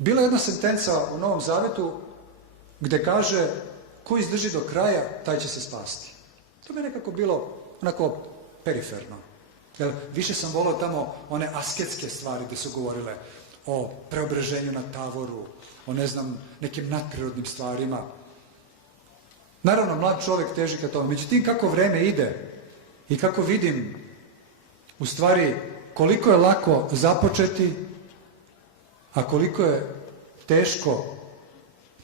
Bila je jedna sentenca u Novom Zavetu gde kaže ko izdrži do kraja, taj će se spasti. To bi nekako bilo onako periferno. Jer više sam volao tamo one asketske stvari gde su govorile o preobraženju na Tavoru, o nekim nadprirodnim stvarima. Naravno, mlad čovjek teži ka tome. Međutim, kako vreme ide i kako vidim u stvari koliko je lako započeti, a koliko je teško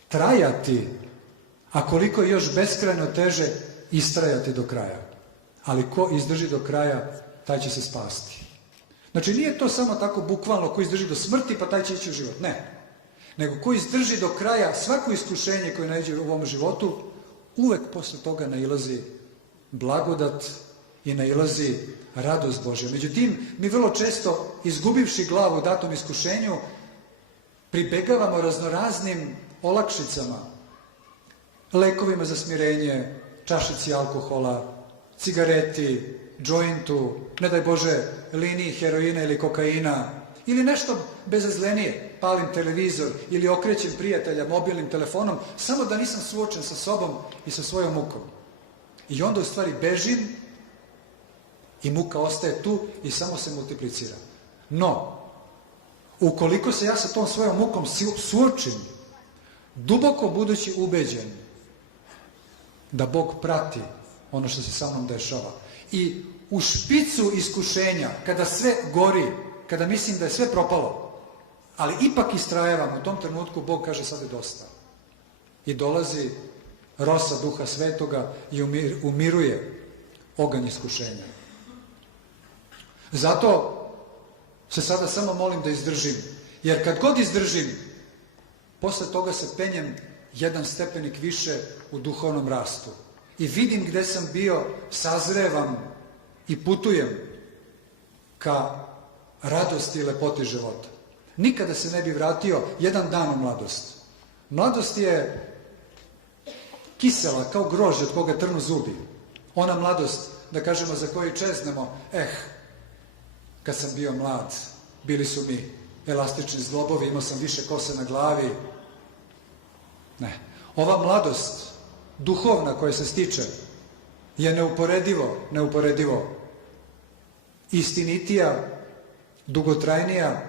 trajati, a koliko je još beskrajno teže istrajati do kraja. Ali ko izdrži do kraja, taj će se spasti. Znači, nije to samo tako bukvalno ko izdrži do smrti, pa taj će ići u život. Ne. Nego ko izdrži do kraja svako iskušenje koje naiđe u ovom životu, uvek posle toga nailazi blagodat i nailazi radost Božja. Međutim, mi vrlo često, izgubivši glavu u datom iskušenju, pribegavamo raznoraznim olakšicama, lekovima za smirenje, čašici alkohola, cigareti, džointu, ne daj Bože, liniji heroina ili kokaina, ili nešto bezazlenije, palim televizor ili okrećem prijatelja mobilnim telefonom, samo da nisam suočen sa sobom i sa svojom mukom. I onda u stvari bežim i muka ostaje tu i samo se multiplicira. No, ukoliko se ja sa tom svojom mukom suočim, duboko budući ubeđen da Bog prati ono što se sa mnom dešava i u špicu iskušenja, kada sve gori, kada mislim da je sve propalo, ali ipak istrajavam, u tom trenutku Bog kaže sad je dosta. I dolazi rosa Duha Svetoga i umiruje oganj iskušenja. Zato se sada samo molim da izdržim, jer kad god izdržim, posle toga se penjem jedan stepenik više u duhovnom rastu. I vidim gde sam bio, sazrevam i putujem ka radosti i lepoti života. Nikada se ne bi vratio jedan dan u mladost. Mladost je kisela kao grožđe od koga trnu zubi. Ona mladost, da kažemo, za koju čeznemo, kad sam bio mlad, bili su mi elastični zglobovi, imao sam više kose na glavi. Ne. Ova mladost, duhovna koja se stiče, je neuporedivo istinitija, dugotrajnija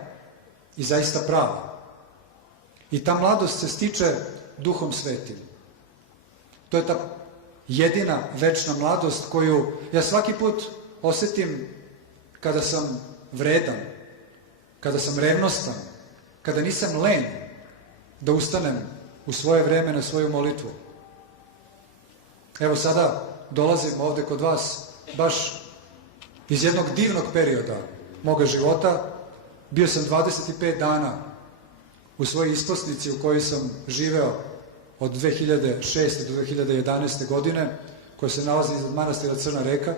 i zaista prava. I ta mladost se stiče Duhom Svetim. To je ta jedina večna mladost koju ja svaki put osetim kada sam vredan, kada sam revnostan, kada nisam len da ustanem u svoje vreme na svoju molitvu. Evo sada dolazim ovde kod vas baš iz jednog divnog perioda moga života. Bio sam 25 dana u svojoj isposnici u kojoj sam živeo od 2006. do 2011. godine, koja se nalazi iznad manastira Crna Reka,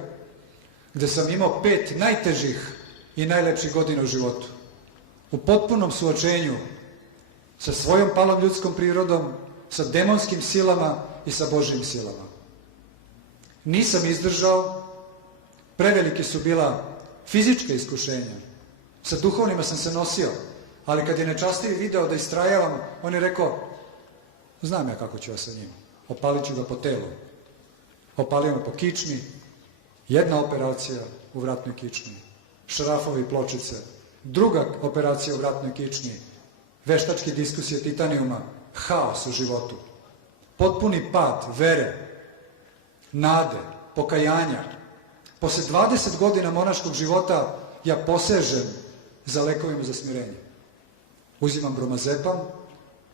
gde sam imao 5 najtežih i najlepših godina u životu. U potpunom suočenju sa svojom palom ljudskom prirodom, sa demonskim silama i sa Božjim silama. Nisam izdržao, prevelike su bila fizička iskušenja. Sa duhovnima sam se nosio, ali kad je nečastivi video da istrajavam, on je rekao, znam ja kako ću ja sa njim, opalit ću ga po telu. Opalio me po kičmi, jedna operacija u vratnoj kičmi, šrafovi i pločice, druga operacija u vratnoj kičmi, veštačke diskusije titanijuma, haos u životu, potpuni pad vere, nade, pokajanja. Posle 20 godina monaškog života ja posežem za lekovima za smirenje. Uzimam bromazepam,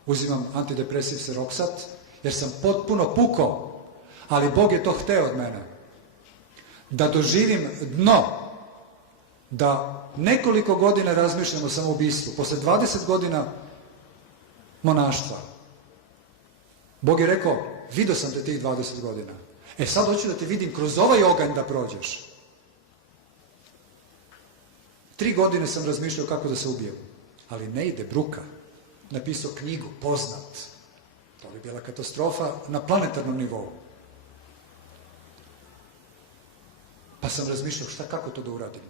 uzimam antidepresiv seroksat, jer sam potpuno pukao, ali Bog je to hteo od mene. Da doživim dno, da nekoliko godina razmišljam o samoubistvu, posle 20 godina monaštva. Bog je rekao, vidio sam te tih 20 godina. Sad hoću da te vidim kroz ovaj oganj da prođeš. 3 godine sam razmišljao kako da se ubijem, ali ne ide, bruka. Napisao knjigu, poznat. To bi bila katastrofa na planetarnom nivou. Pa sam razmišljao kako to da uradim.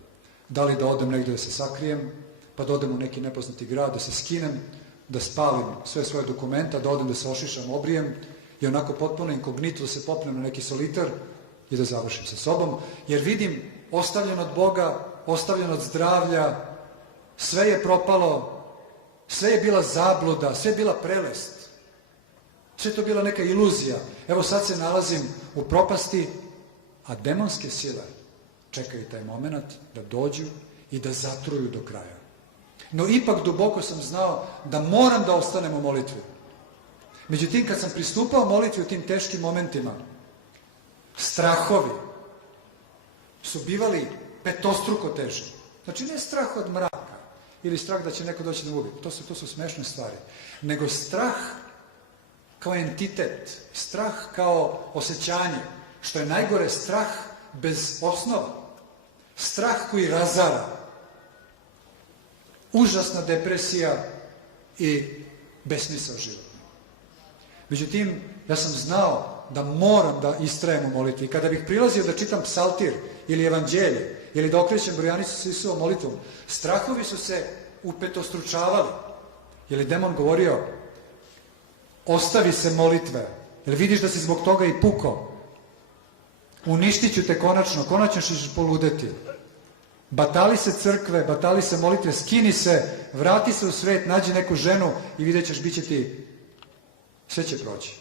Da li da odem negdje da se sakrijem, pa da odem u neki nepoznati grad, da se skinem, da spalim sve svoje dokumenta, da odem da se ošišam, obrijem i onako potpuno inkognito da se popnem na neki solitar i da završim sa sobom, jer vidim ostavljen od Boga, ostavljen od zdravlja, sve je propalo, sve je bila zabluda, sve je bila prelest. Sve je to bila neka iluzija. Evo sad se nalazim u propasti, a demonske sile čekaju taj moment da dođu i da zatruju do kraja. No ipak duboko sam znao da moram da ostanem u molitvi. Međutim, kad sam pristupao molitvi u tim teškim momentima, strahovi su bivali petostruko teži. Znači ne strah od mraka ili strah da će neko doći da me ubije. To su smešne stvari. Nego strah kao entitet, strah kao osjećanje, što je najgore, strah bez osnova, strah koji razara, užasna depresija i besmisao životni. Međutim, ja sam znao da moram da istrajem u molitvi. I kada bih prilazio da čitam psaltir ili evanđelje ili da okrećem brojanicu sa Isusovom molitvom, strahovi su se upetostručavali. Jer je demon govorio, ostavi se molitve, jer vidiš da si zbog toga i puko. Uništit ću te konačno ćeš poludeti. Batali se crkve, batali se molitve, skini se, vrati se u svet, nađi neku ženu i vidjet ćeš, bit će ti, sve će proći.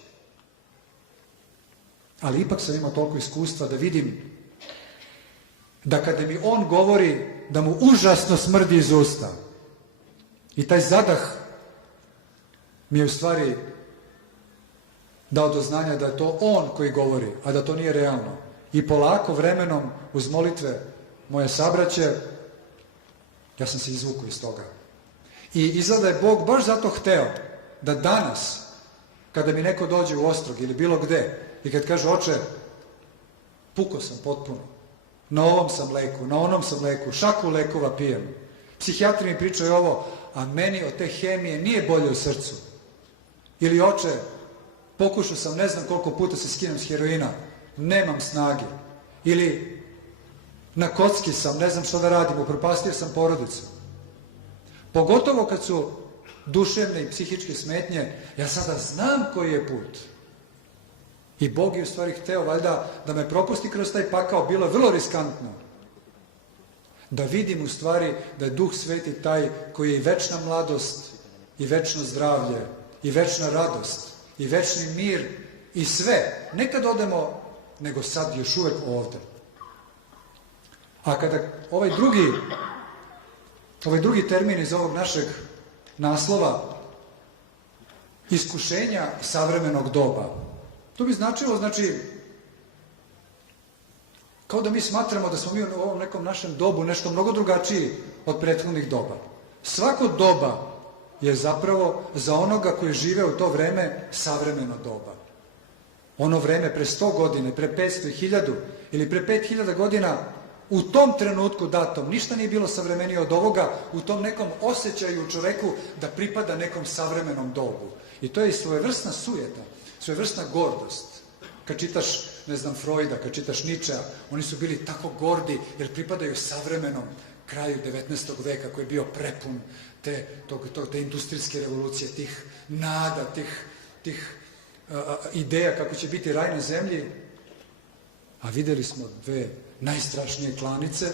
Ali ipak sam imao toliko iskustva da vidim da kada mi on govori da mu užasno smrdi iz usta i taj zadah mi je u stvari dao do znanja da je to on koji govori, a da to nije realno. I polako, vremenom, uz molitve moje sabraće, ja sam se izvukao iz toga. I izgleda je Bog baš zato hteo da danas, kada mi neko dođe u Ostrog ili bilo gde, i kad kaže, oče, pukao sam potpuno, na ovom sam leku, na onom sam leku, šaku lekova pijem. Psihijatri mi pričaju ovo, a meni od te hemije nije bolje u srcu. Ili, oče, pokušao sam ne znam koliko puta se skinem s heroina, nemam snage. Ili, na kocki sam, ne znam što da radim, upropastio sam porodicu. Pogotovo kad su duševne i psihičke smetnje, ja sada znam koji je put. I Bog je u stvari hteo, valjda, da me propusti kroz taj pakao, bilo je vrlo riskantno. Da vidim u stvari da je Duh Sveti taj koji je i večna mladost, i večno zdravlje, i večna radost, i večni mir, i sve. Ne kad odemo, nego sad još uvek ovde. A kada ovaj drugi termin iz ovog našeg naslova, iskušenja savremenog doba, to bi značilo, kao da mi smatramo da smo mi u ovom nekom našem dobu nešto mnogo drugačiji od prethodnih doba. Svako doba je zapravo za onoga koji žive u to vreme savremeno doba. Ono vreme pre 100 godina, pre 500 i 1000 ili pre 5000 godina, u tom trenutku datom, ništa nije bilo savremenije od ovoga, u tom nekom osjećaju u čoveku da pripada nekom savremenom dobu. I to je svojevrsna sujeta, svojevrsna gordost. Kad čitaš, ne znam, Freuda, kad čitaš Ničea, oni su bili tako gordi jer pripadaju savremenom kraju 19. veka koji je bio prepun te industrijske revolucije, tih nada, tih ideja kako će biti raj na zemlji. A videli smo dve najstrašnije klanice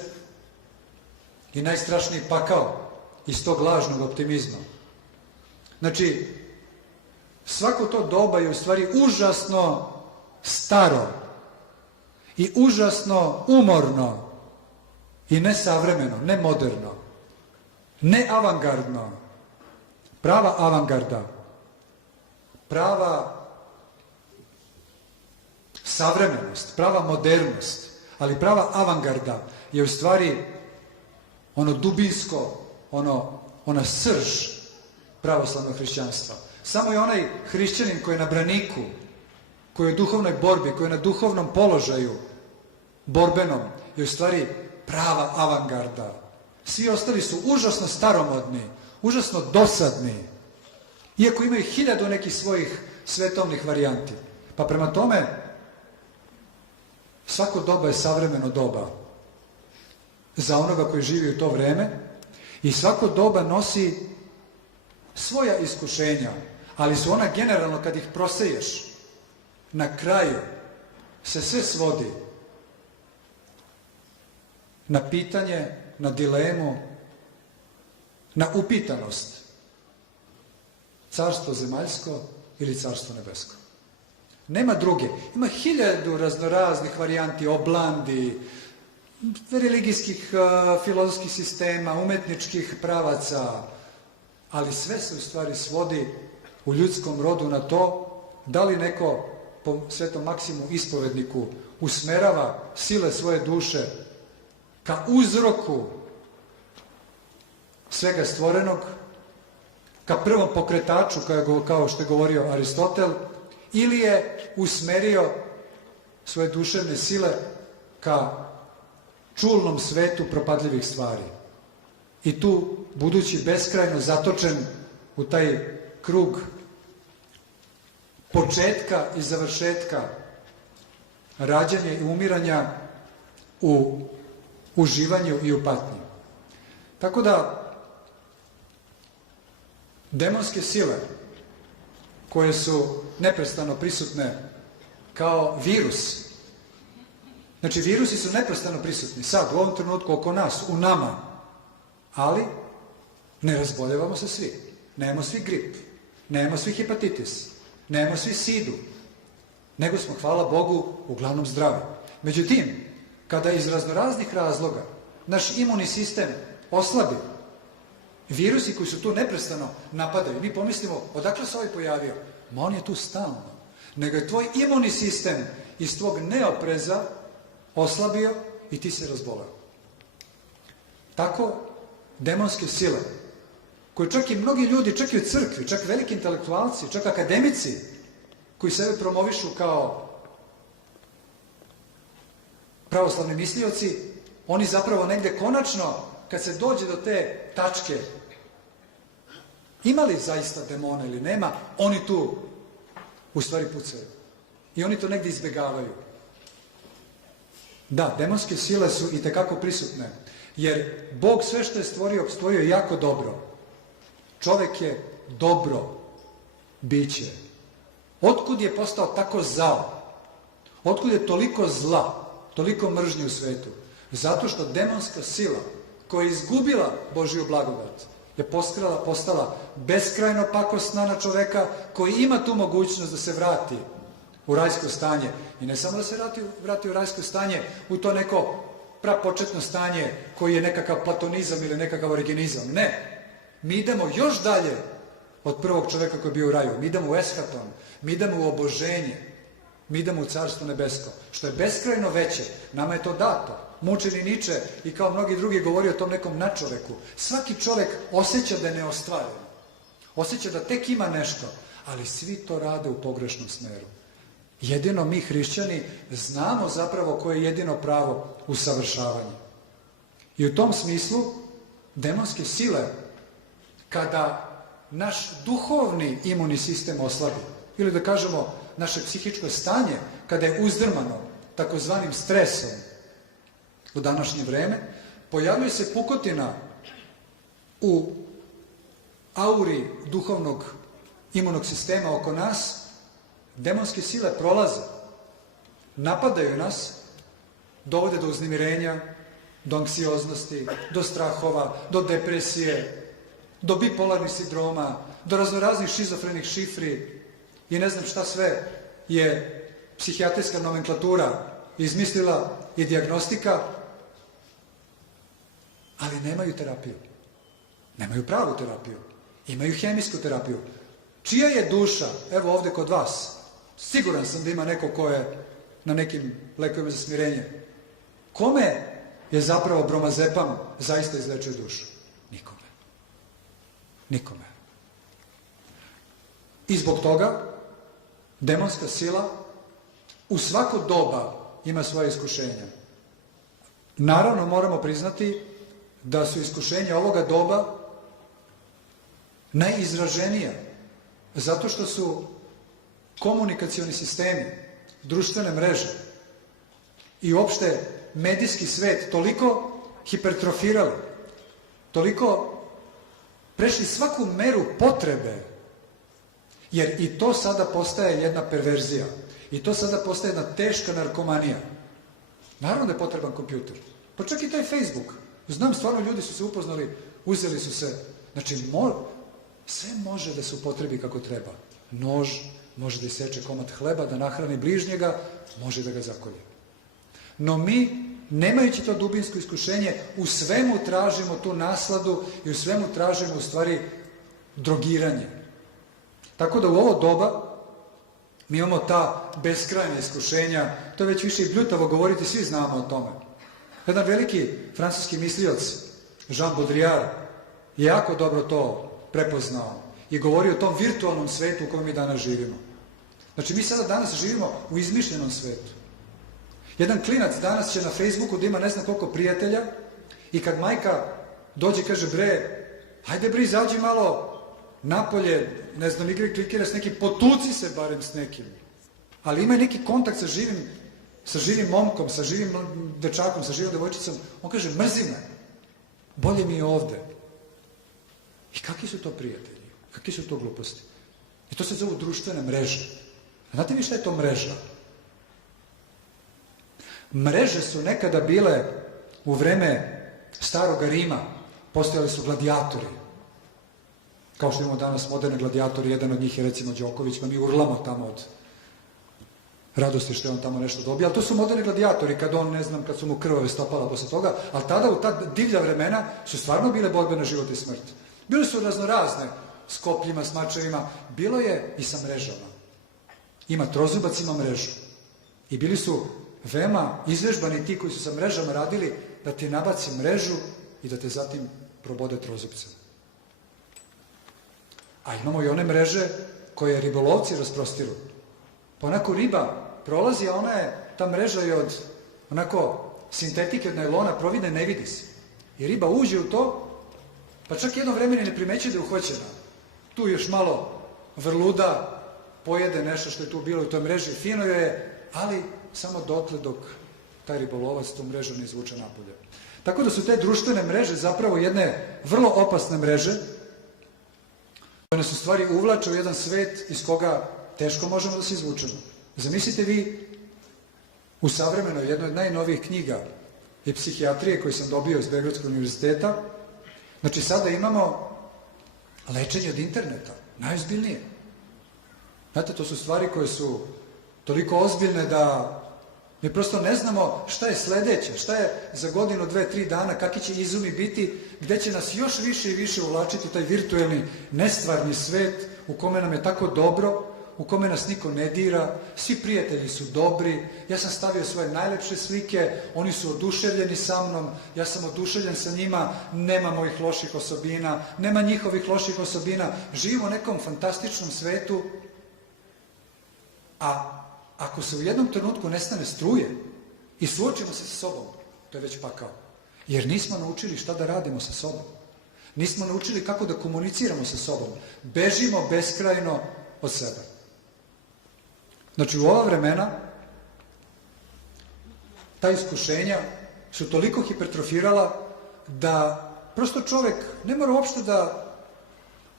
i najstrašniji pakao iz tog lažnog optimizma. Znači, svako to doba je u stvari užasno staro i užasno umorno i nesavremeno, ne moderno, ne avangardno. Prava avangarda, prava savremenost, prava modernost, ali prava avangarda je u stvari ono dubinsko, ona srž pravoslavnog hrišćanstva. Samo je onaj hrišćanin koji je na braniku, koji je u duhovnoj borbi, koji je na duhovnom položaju borbenom, je u stvari prava avangarda. Svi ostali su užasno staromodni, užasno dosadni, iako imaju 1000 nekih svojih svetovnih varijanti. Pa prema tome, svako doba je savremeno doba za onoga koji živi u to vreme i svako doba nosi svoja iskušenja, ali su ona generalno, kad ih proseješ, na kraju se sve svodi na pitanje, na dilemu, na upitanost. Carstvo zemaljsko ili carstvo nebesko. Nema druge. Ima 1000 raznoraznih varijanti, oblandi, religijskih, filozofskih sistema, umetničkih pravaca, ali sve se u stvari svodi u ljudskom rodu na to da li neko po Svetom Maksimu ispovedniku usmerava sile svoje duše ka uzroku svega stvorenog, ka prvom pokretaču, kao što je govorio Aristotel, ili je usmerio svoje duševne sile ka čulnom svetu propadljivih stvari. I tu, budući beskrajno zatočen u taj krug početka i završetka, rađanja i umiranja, u uživanju i u patnji. Tako da, demonske sile koje su neprestano prisutne kao virus, znači virusi su neprestano prisutni sad, u ovom trenutku, oko nas, u nama, ali ne razboljevamo se svi. Nemamo svi grip, nemamo svi hepatitis, nemamo svi sidu, nego smo, hvala Bogu, uglavnom zdravi. Međutim, kada iz raznoraznih razloga naš imunni sistem oslabi, virusi koji su tu neprestano napadaju, mi pomislimo, odakle se ovaj pojavio? Ma on je tu stalno. Nego je tvoj imunni sistem iz tvog neopreza oslabio i ti se razboleo. Tako, demonske sile, koje čak i mnogi ljudi, čak i u crkvi, čak veliki intelektualci, čak akademici, koji sebe promovišu kao pravoslavni mislioci, oni zapravo negde konačno, kad se dođe do te tačke, ima li zaista demona ili nema, oni tu u stvari pucaju. I oni to negde izbegavaju. Da, demonske sile su i tekako prisutne, jer Bog sve što je stvorio je jako dobro. Čovek je dobro biće. Otkud je postao tako zao? Otkud je toliko zla, toliko mržnje u svetu? Zato što demonska sila koja je izgubila Božju blagodat je postala beskrajno pakosna na čoveka koji ima tu mogućnost da se vrati u rajsko stanje. I ne samo da se vrati u rajsko stanje, u to neko prapočetno stanje koji je nekakav platonizam ili nekakav originizam. Ne. Mi idemo još dalje od prvog čoveka koji je bio u raju. Mi idemo u eschaton, mi idemo u oboženje, mi idemo u Carstvo nebesko, što je beskrajno veće. Nama je to dato. Mučeni Niče i kao mnogi drugi govori o tom nekom nadčoveku. Svaki čovek osjeća da je neostvaren. Osjeća da tek ima nešto, ali svi to rade u pogrešnom smeru. Jedino mi, hrišćani, znamo zapravo koje je jedino pravo usavršavanje. I u tom smislu, demonske sile, kada naš duhovni imunni sistem oslabi, ili da kažemo naše psihičko stanje, kada je uzdrmano takozvanim stresom u današnje vreme, pojavljuje se pukotina u auri duhovnog imunog sistema oko nas, demonske sile prolaze, napadaju nas, dovode do uznemirenja, do anksioznosti, do strahova, do depresije, do bipolarnih sindroma, do raznoraznih šizofrenih šifri i ne znam šta sve je psihijatrijska nomenklatura izmislila i dijagnostika, ali nemaju terapiju. Nemaju pravu terapiju. Imaju hemijsku terapiju. Čija je duša, evo ovde kod vas, siguran sam da ima neko ko je na nekim lekovima za smirenje. Kome je zapravo bromazepam zaista izlečio dušu? Nikome. Nikome. I zbog toga demonska sila u svako doba ima svoje iskušenja. Naravno, moramo priznati da su iskušenja ovoga doba najizraženija, zato što su komunikacioni sistemi, društvene mreže i uopšte medijski svet toliko hipertrofirali, toliko prešli svaku meru potrebe, jer i to sada postaje jedna perverzija. I to sada postaje jedna teška narkomanija. Naravno da je potreban kompjuter. Pa čak i taj Facebook. Znam, stvarno ljudi su se upoznali, uzeli su se. Znači, sve može da se upotrebi kako treba. Nož može da iseče komad hleba, da nahrani bližnjega, može da ga zakolje. No mi, nemajući to dubinsko iskušenje, u svemu tražimo tu nasladu i u svemu tražimo u stvari drogiranje. Tako da u ovo doba mi imamo ta beskrajna iskušenja, to je već više i bljutavo govoriti, svi znamo o tome. Jedan veliki francuski mislioc, Jean Baudrillard, je jako dobro to prepoznao i govorio o tom virtualnom svetu u kojem mi danas živimo. Znači, mi sada danas živimo u izmišljenom svetu. Jedan klinac danas će na Facebooku da ima ne znam koliko prijatelja i kad majka dođe i kaže, bre, hajde bre, izađi malo napolje, ne znam, klikira s nekim, potuci se barem s nekim. Ali ima neki kontakt sa živim momkom, sa živim dečakom, sa živom devojčicom. On kaže, mrzi me, bolje mi je ovde. I kakvi su to prijatelji? Kakvi su to gluposti? I to se zove društvene mreže. Znate vi šta je to mreža? Mreže su nekada bile u vreme staroga Rima, postojali su gladijatori. Kao što imamo danas moderne gladijatori, jedan od njih je recimo Đoković, pa mi urlamo tamo od radosti što je on tamo nešto dobio. Ali to su moderni gladijatori, kad on, ne znam, kad su mu krvave stopala posle toga, ali tada u ta divlja vremena su stvarno bile borbe na život i smrt. Bili su raznorazne, s kopljima, s mačevima, bilo je i sa mrežama. Ima trozubac, ima mrežu. I bili su veoma izvežbani ti koji su sa mrežama radili da ti nabaci mrežu i da te zatim probode trozubcem. A imamo i one mreže koje ribolovci rasprostiru. Pa onako riba prolazi, a ta mreža je od onako sintetike, od najlona, providne, ne vidi se. I riba uđe u to, pa čak jedno vremena ne primeće da je uhvaćena. Tu još malo vrluda, pojede nešto što je tu bilo u toj mreži, fino je, ali samo dotle dok taj ribolovac tu mrežu ne izvuče napolje. Tako da su te društvene mreže zapravo jedne vrlo opasne mreže, koje nas u stvari uvlače u jedan svet iz koga teško možemo da se izvučemo. Zamislite vi u savremenoj, jednoj od najnovijih knjiga i psihijatrije koju sam dobio iz Beogradskog univerziteta, znači sada imamo lečenje od interneta, najozbiljnije. Znate, to su stvari koje su toliko ozbiljne da mi prosto ne znamo šta je sledeće, šta je za godinu, 2, 3 dana, kakvi će izumi biti, gde će nas još više i više uvlačiti taj virtuelni, nestvarni svet u kome nam je tako dobro, u kome nas niko ne dira, svi prijatelji su dobri, ja sam stavio svoje najlepše slike, oni su oduševljeni sa mnom, ja sam oduševljen sa njima, nema mojih loših osobina, nema njihovih loših osobina, živimo u nekom fantastičnom svetu, a ako se u jednom trenutku nestane struje i suočimo se sa sobom, to je već pakao. Jer nismo naučili šta da radimo sa sobom. Nismo naučili kako da komuniciramo sa sobom. Bežimo beskrajno od sebe. Znači, u ova vremena ta iskušenja su toliko hipertrofirala da prosto čovek ne mora uopšte da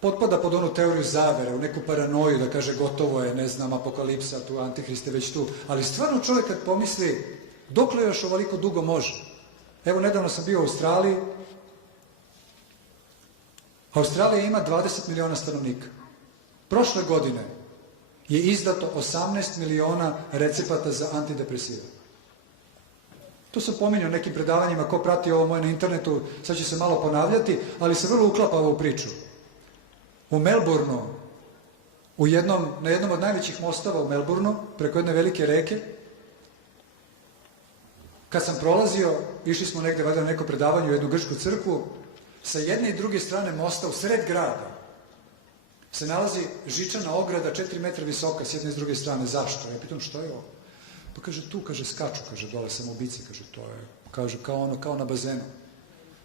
potpada pod onu teoriju zavere, u neku paranoju, da kaže gotovo je, ne znam, apokalipsa, tu antihriste već tu. Ali stvarno čovjek kad pomisli dokle još ovoliko dugo može. Evo, nedavno sam bio u Australiji. Australija ima 20 miliona stanovnika. Prošle godine je izdato 18 miliona recepata za antidepresive. To sam pominjao u nekim predavanjima, ko prati ovo moje na internetu, sad će se malo ponavljati, ali se vrlo uklapa ovu priču. U Melbourneu, na jednom od najvećih mostova u Melbourneu, preko jedne velike reke, kad sam prolazio, išli smo negde valjda na neko predavanje u jednu grčku crkvu, sa jedne i druge strane mosta, u sred grada, se nalazi žičana ograda 4 metra visoka s jedne i s druge strane. Zašto? Ja pitam, što je ovo? Pa kaže, tu, kaže, skaču, kaže, dole samoubici, kaže, to je, kaže, kao na bazenu.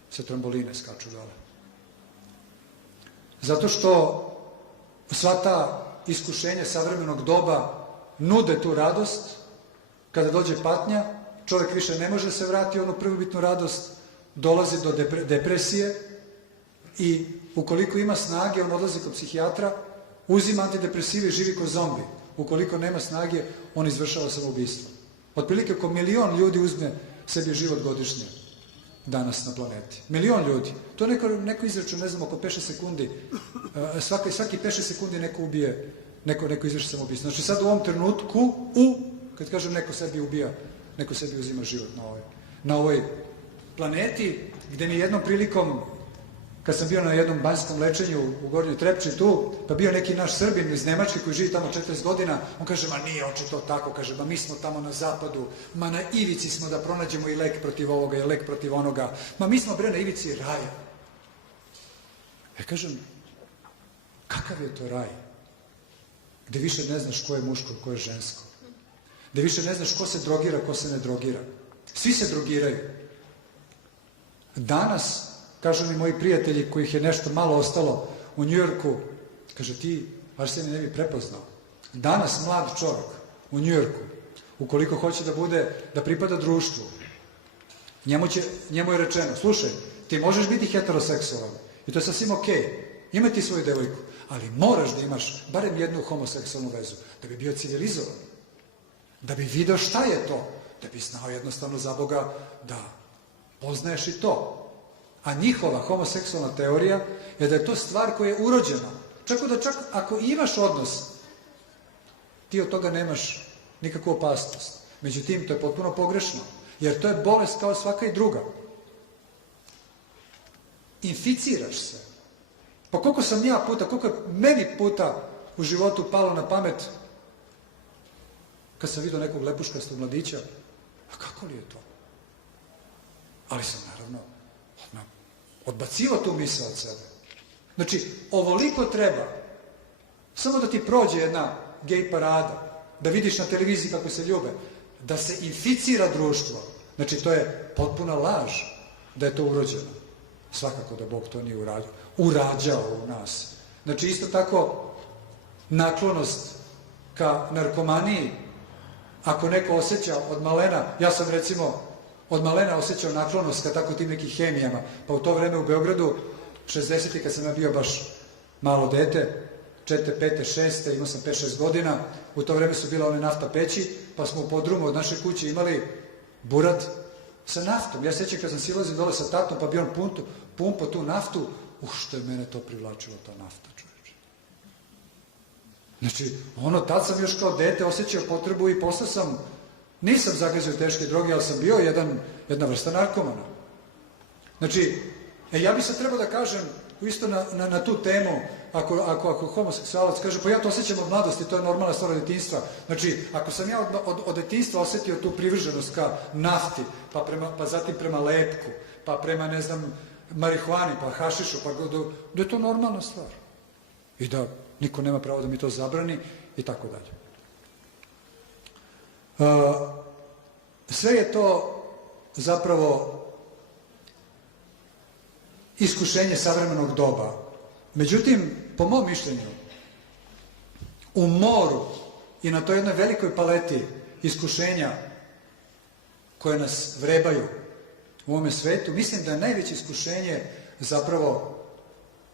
Sa tramboline skaču dole. Zato što sva ta iskušenja savremenog doba nude tu radost, kada dođe patnja, čovjek više ne može se vratiti u onu prvobitnu radost, dolazi do depresije i ukoliko ima snage, on odlazi kod psihijatra, uzima antidepresive i živi ko zombi. Ukoliko nema snage, on izvršava samoubistvo. Otprilike oko 1 milion ljudi uzme sebi život godišnje danas na planeti. 1 milion ljudi. To je neko izračun, ne znam, oko 5-6 sekundi. Svaki 5-6 sekundi neko ubije, neko izvrši samoubistvo. Znači sad u ovom trenutku, kad kažem neko sebi ubija, neko sebi uzima život na ovoj planeti, gde mi jednom prilikom, kad sam bio na jednom banjskom lečenju u Gornjoj Trepči tu, pa bio neki naš Srbin iz Nemačke koji živi tamo 40 godina, on kaže, ma nije očito tako, kaže, ma mi smo tamo na zapadu, ma na ivici smo da pronađemo i lek protiv ovoga i lek protiv onoga, ma mi smo bre na ivici raja. Ja kažem, kakav je to raj? Gde više ne znaš ko je muško, ko je žensko. Gde više ne znaš ko se drogira, ko se ne drogira. Svi se drogiraju. Danas, kažu mi moji prijatelji kojih je nešto malo ostalo u Njujorku, kaže ti, baš se mi ne bi prepoznao. Danas mlad čovjek u Njujorku, ukoliko hoće da pripada društvu, njemu je rečeno, slušaj, ti možeš biti heteroseksualan i to je sasvim okej, ima ti svoju devojku, ali moraš da imaš barem jednu homoseksualnu vezu, da bi bio civilizovan, da bi video šta je to, da bi znao jednostavno za Boga da poznaješ i to. A njihova homoseksualna teorija je da je to stvar koja je urođena. Čak ako imaš odnos, ti od toga nemaš nikakvu opasnost. Međutim, to je potpuno pogrešno, jer to je bolest kao svaka i druga. Inficiraš se. Pa koliko je meni puta u životu palo na pamet kad sam vidio nekog lepuškastog mladića, a kako li je to? Ali sam naravno odbacivao tu misao od sebe. Znači, ovoliko treba samo da ti prođe jedna gej parada, da vidiš na televiziji kako se ljube, da se inficira društvo. Znači, to je potpuna laž da je to urođeno. Svakako da Bog to nije urađao u nas. Znači, isto tako, naklonost ka narkomaniji, ako neko osjeća od malena, ja sam recimo od malena osjećao naklonost ka tako tim nekim hemijama, pa u to vreme u Beogradu, 60. kad sam ja bio baš malo dete, 4., 5., 6., imao sam 5-6 godina, u to vreme su bila one nafta peći, pa smo u podrumu od naše kuće imali burad sa naftom. Ja sećam kad sam silazio dole sa tatom, pa bi on pumpao tu naftu, što je mene to privlačilo, ta nafta, čoveče. Znači, tad sam još kao dete osjećao potrebu i postao sam, nisam zagazio teške droge, ali sam bio jedna vrsta narkomana. Znači, ja bi sad trebao da kažem, isto na tu temu, ako homoseksualac kaže, pa ja to osjećam od mladosti, to je normalna stvar od detinjstva. Znači, ako sam ja od detinjstva osjetio tu privrženost ka nafti, pa zatim prema lepku, pa prema, ne znam, marihuani, pa hašišu, pa da je to normalna stvar. I da niko nema pravo da mi to zabrani i tako dalje. Sve je to zapravo iskušenje savremenog doba. Međutim, po mom mišljenju, u moru i na toj jednoj velikoj paleti iskušenja koje nas vrebaju u ovome svetu, mislim da je najveće iskušenje zapravo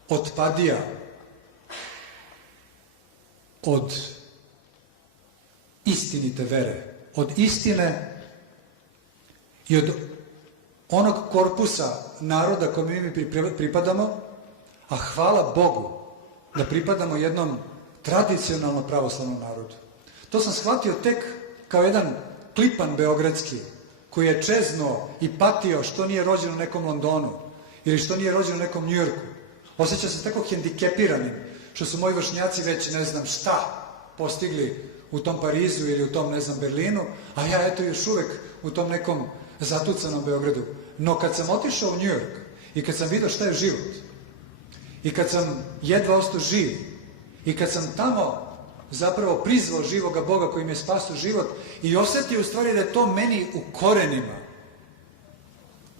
otpadija od istinite vere, od istine i od onog korpusa naroda kome mi pripadamo, a hvala Bogu da pripadamo jednom tradicionalno pravoslavnom narodu. To sam shvatio tek kao jedan klipan beogradski, koji je čeznuo i patio što nije rođen u nekom Londonu ili što nije rođen u nekom Njujorku. Osjećao se tako hendikepiranim, što su moji vršnjaci već ne znam šta postigli u tom Parizu ili u tom, ne znam, Berlinu, a ja eto još uvek u tom nekom zatucanom Beogradu. No kad sam otišao u Njujork i kad sam vidio šta je život i kad sam jedva ostao živ i kad sam tamo zapravo prizvao živoga Boga koji mi je spasio život i osjetio u stvari da je to meni u korenima.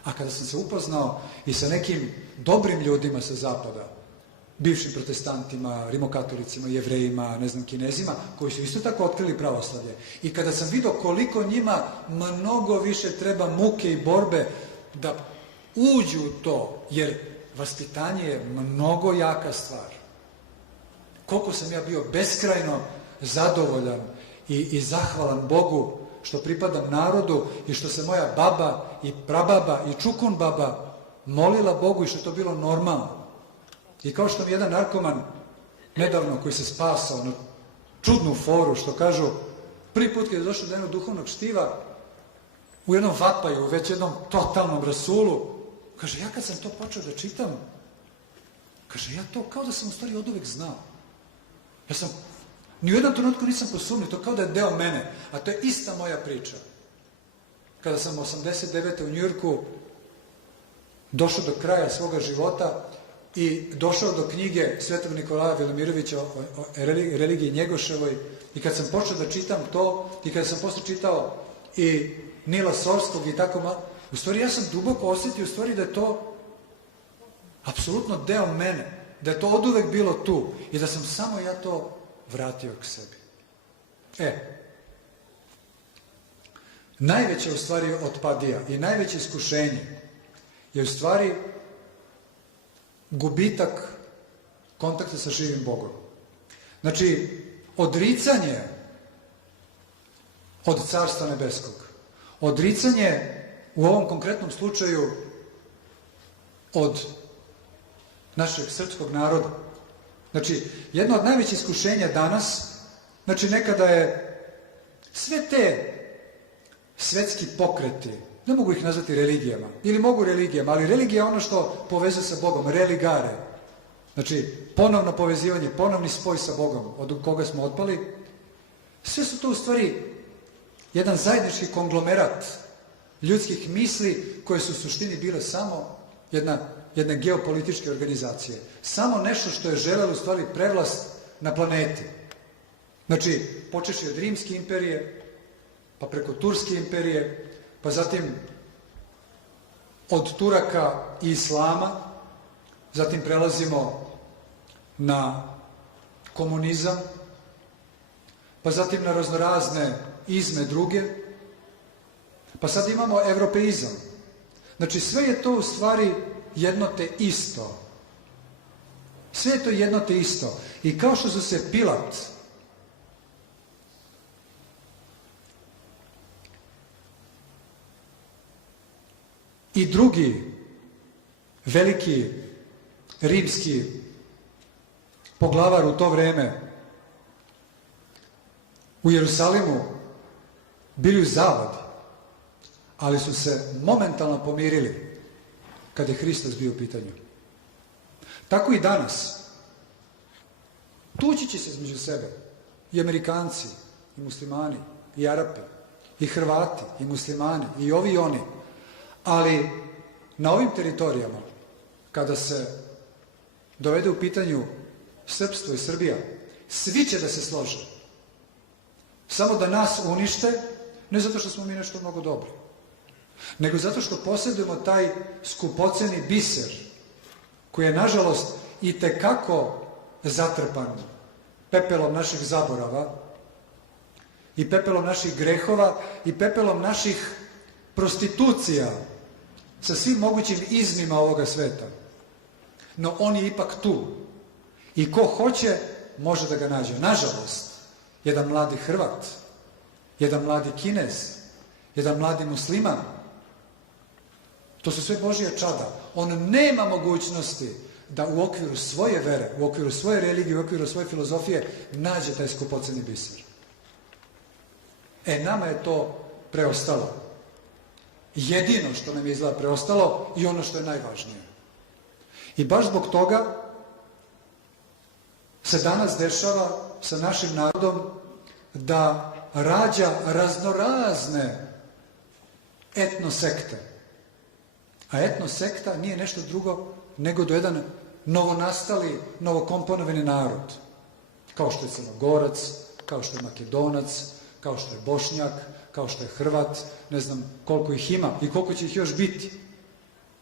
A kada sam se upoznao i sa nekim dobrim ljudima sa zapada, bivšim protestantima, rimokatolicima, jevrejima, ne znam, Kinezima, koji su isto tako otkrili pravoslavlje. I kada sam vidio koliko njima mnogo više treba muke i borbe da uđu u to, jer vaspitanje je mnogo jaka stvar. Koliko sam ja bio beskrajno zadovoljan i zahvalan Bogu što pripadam narodu i što se moja baba i prababa i čukun baba molila Bogu i što je to bilo normalno. I kao što mi jedan narkoman nedavno koji se spasao na čudnu foru, što kažu, prvi put kad je došao do jednog duhovnog štiva, u jednom vapaju, već jednom totalnom rasulu, kaže, ja kad sam to počeo da čitam, kaže, ja to kao da sam u stvari od uvek znao. Ja sam, ni u jednom trenutku nisam posumnio, to kao da je deo mene, a to je ista moja priča. Kada sam 89. u Njujorku došao do kraja svoga života i došao do knjige Svetog Nikolaja Velimirovića o religiji Njegoševoj i kad sam počeo da čitam to i kada sam posle čitao i Nila Sorskog i tako malo, u stvari ja sam duboko osjetio u stvari da je to apsolutno deo mene, da je to oduvek bilo tu i da sam samo ja to vratio k sebi. Najveće u stvari otpadija i najveće iskušenje je u stvari gubitak kontakta sa živim Bogom. Znači, odricanje od Carstva nebeskog, odricanje u ovom konkretnom slučaju od našeg srpskog naroda. Znači, jedno od najvećih iskušenja danas, znači nekada je sve te svetski pokreti, ne mogu ih nazvati religijama, ili mogu religijama, ali religija je ono što povezuje sa Bogom, religare. Znači, ponovno povezivanje, ponovni spoj sa Bogom, od koga smo otpali. Sve su to u stvari jedan zajednički konglomerat ljudskih misli koje su u suštini bile samo jedne geopolitičke organizacije. Samo nešto što je želelo u stvari prevlast na planeti. Znači, počeši od Rimske imperije, pa preko Turske imperije, pa zatim od Turaka i Islama, zatim prelazimo na komunizam, pa zatim na raznorazne izme druge, pa sad imamo evropeizam. Znači, sve je to u stvari jedno te isto. Sve je to jedno te isto. I kao što su se Pilat i drugi veliki rimski poglavar u to vreme u Jerusalimu bili u zavadi, ali su se momentalno pomirili kad je Hristos bio u pitanju. Tako i danas. Tući će se između sebe i Amerikanci, i muslimani, i Arapi, i Hrvati, i muslimani, i ovi i oni. Ali na ovim teritorijama, kada se dovede u pitanju srpstvo i Srbija, svi će da se slože. Samo da nas unište, ne zato što smo mi nešto mnogo dobri, nego zato što posjedujemo taj skupoceni biser, koji je, nažalost, i tekako zatrpan pepelom naših zaborava i pepelom naših grehova i pepelom naših prostitucija sa svim mogućim izmima ovoga sveta. No on je ipak tu. I ko hoće, može da ga nađe. Nažalost, jedan mladi Hrvat, jedan mladi Kinez, jedan mladi musliman, to su sve Božja čada. On nema mogućnosti da u okviru svoje vere, u okviru svoje religije, u okviru svoje filozofije nađe taj skupoceni biser. Nama je to preostalo. Jedino što nam je izgleda preostalo i ono što je najvažnije. I baš zbog toga se danas dešava sa našim narodom da rađa raznorazne etnosekte. A etnosekta nije nešto drugo nego do jedan novonastali, novokomponovani narod. Kao što je Crnogorac, kao što je Makedonac, kao što je Bošnjak, kao što je Hrvat, ne znam koliko ih ima i koliko će ih još biti.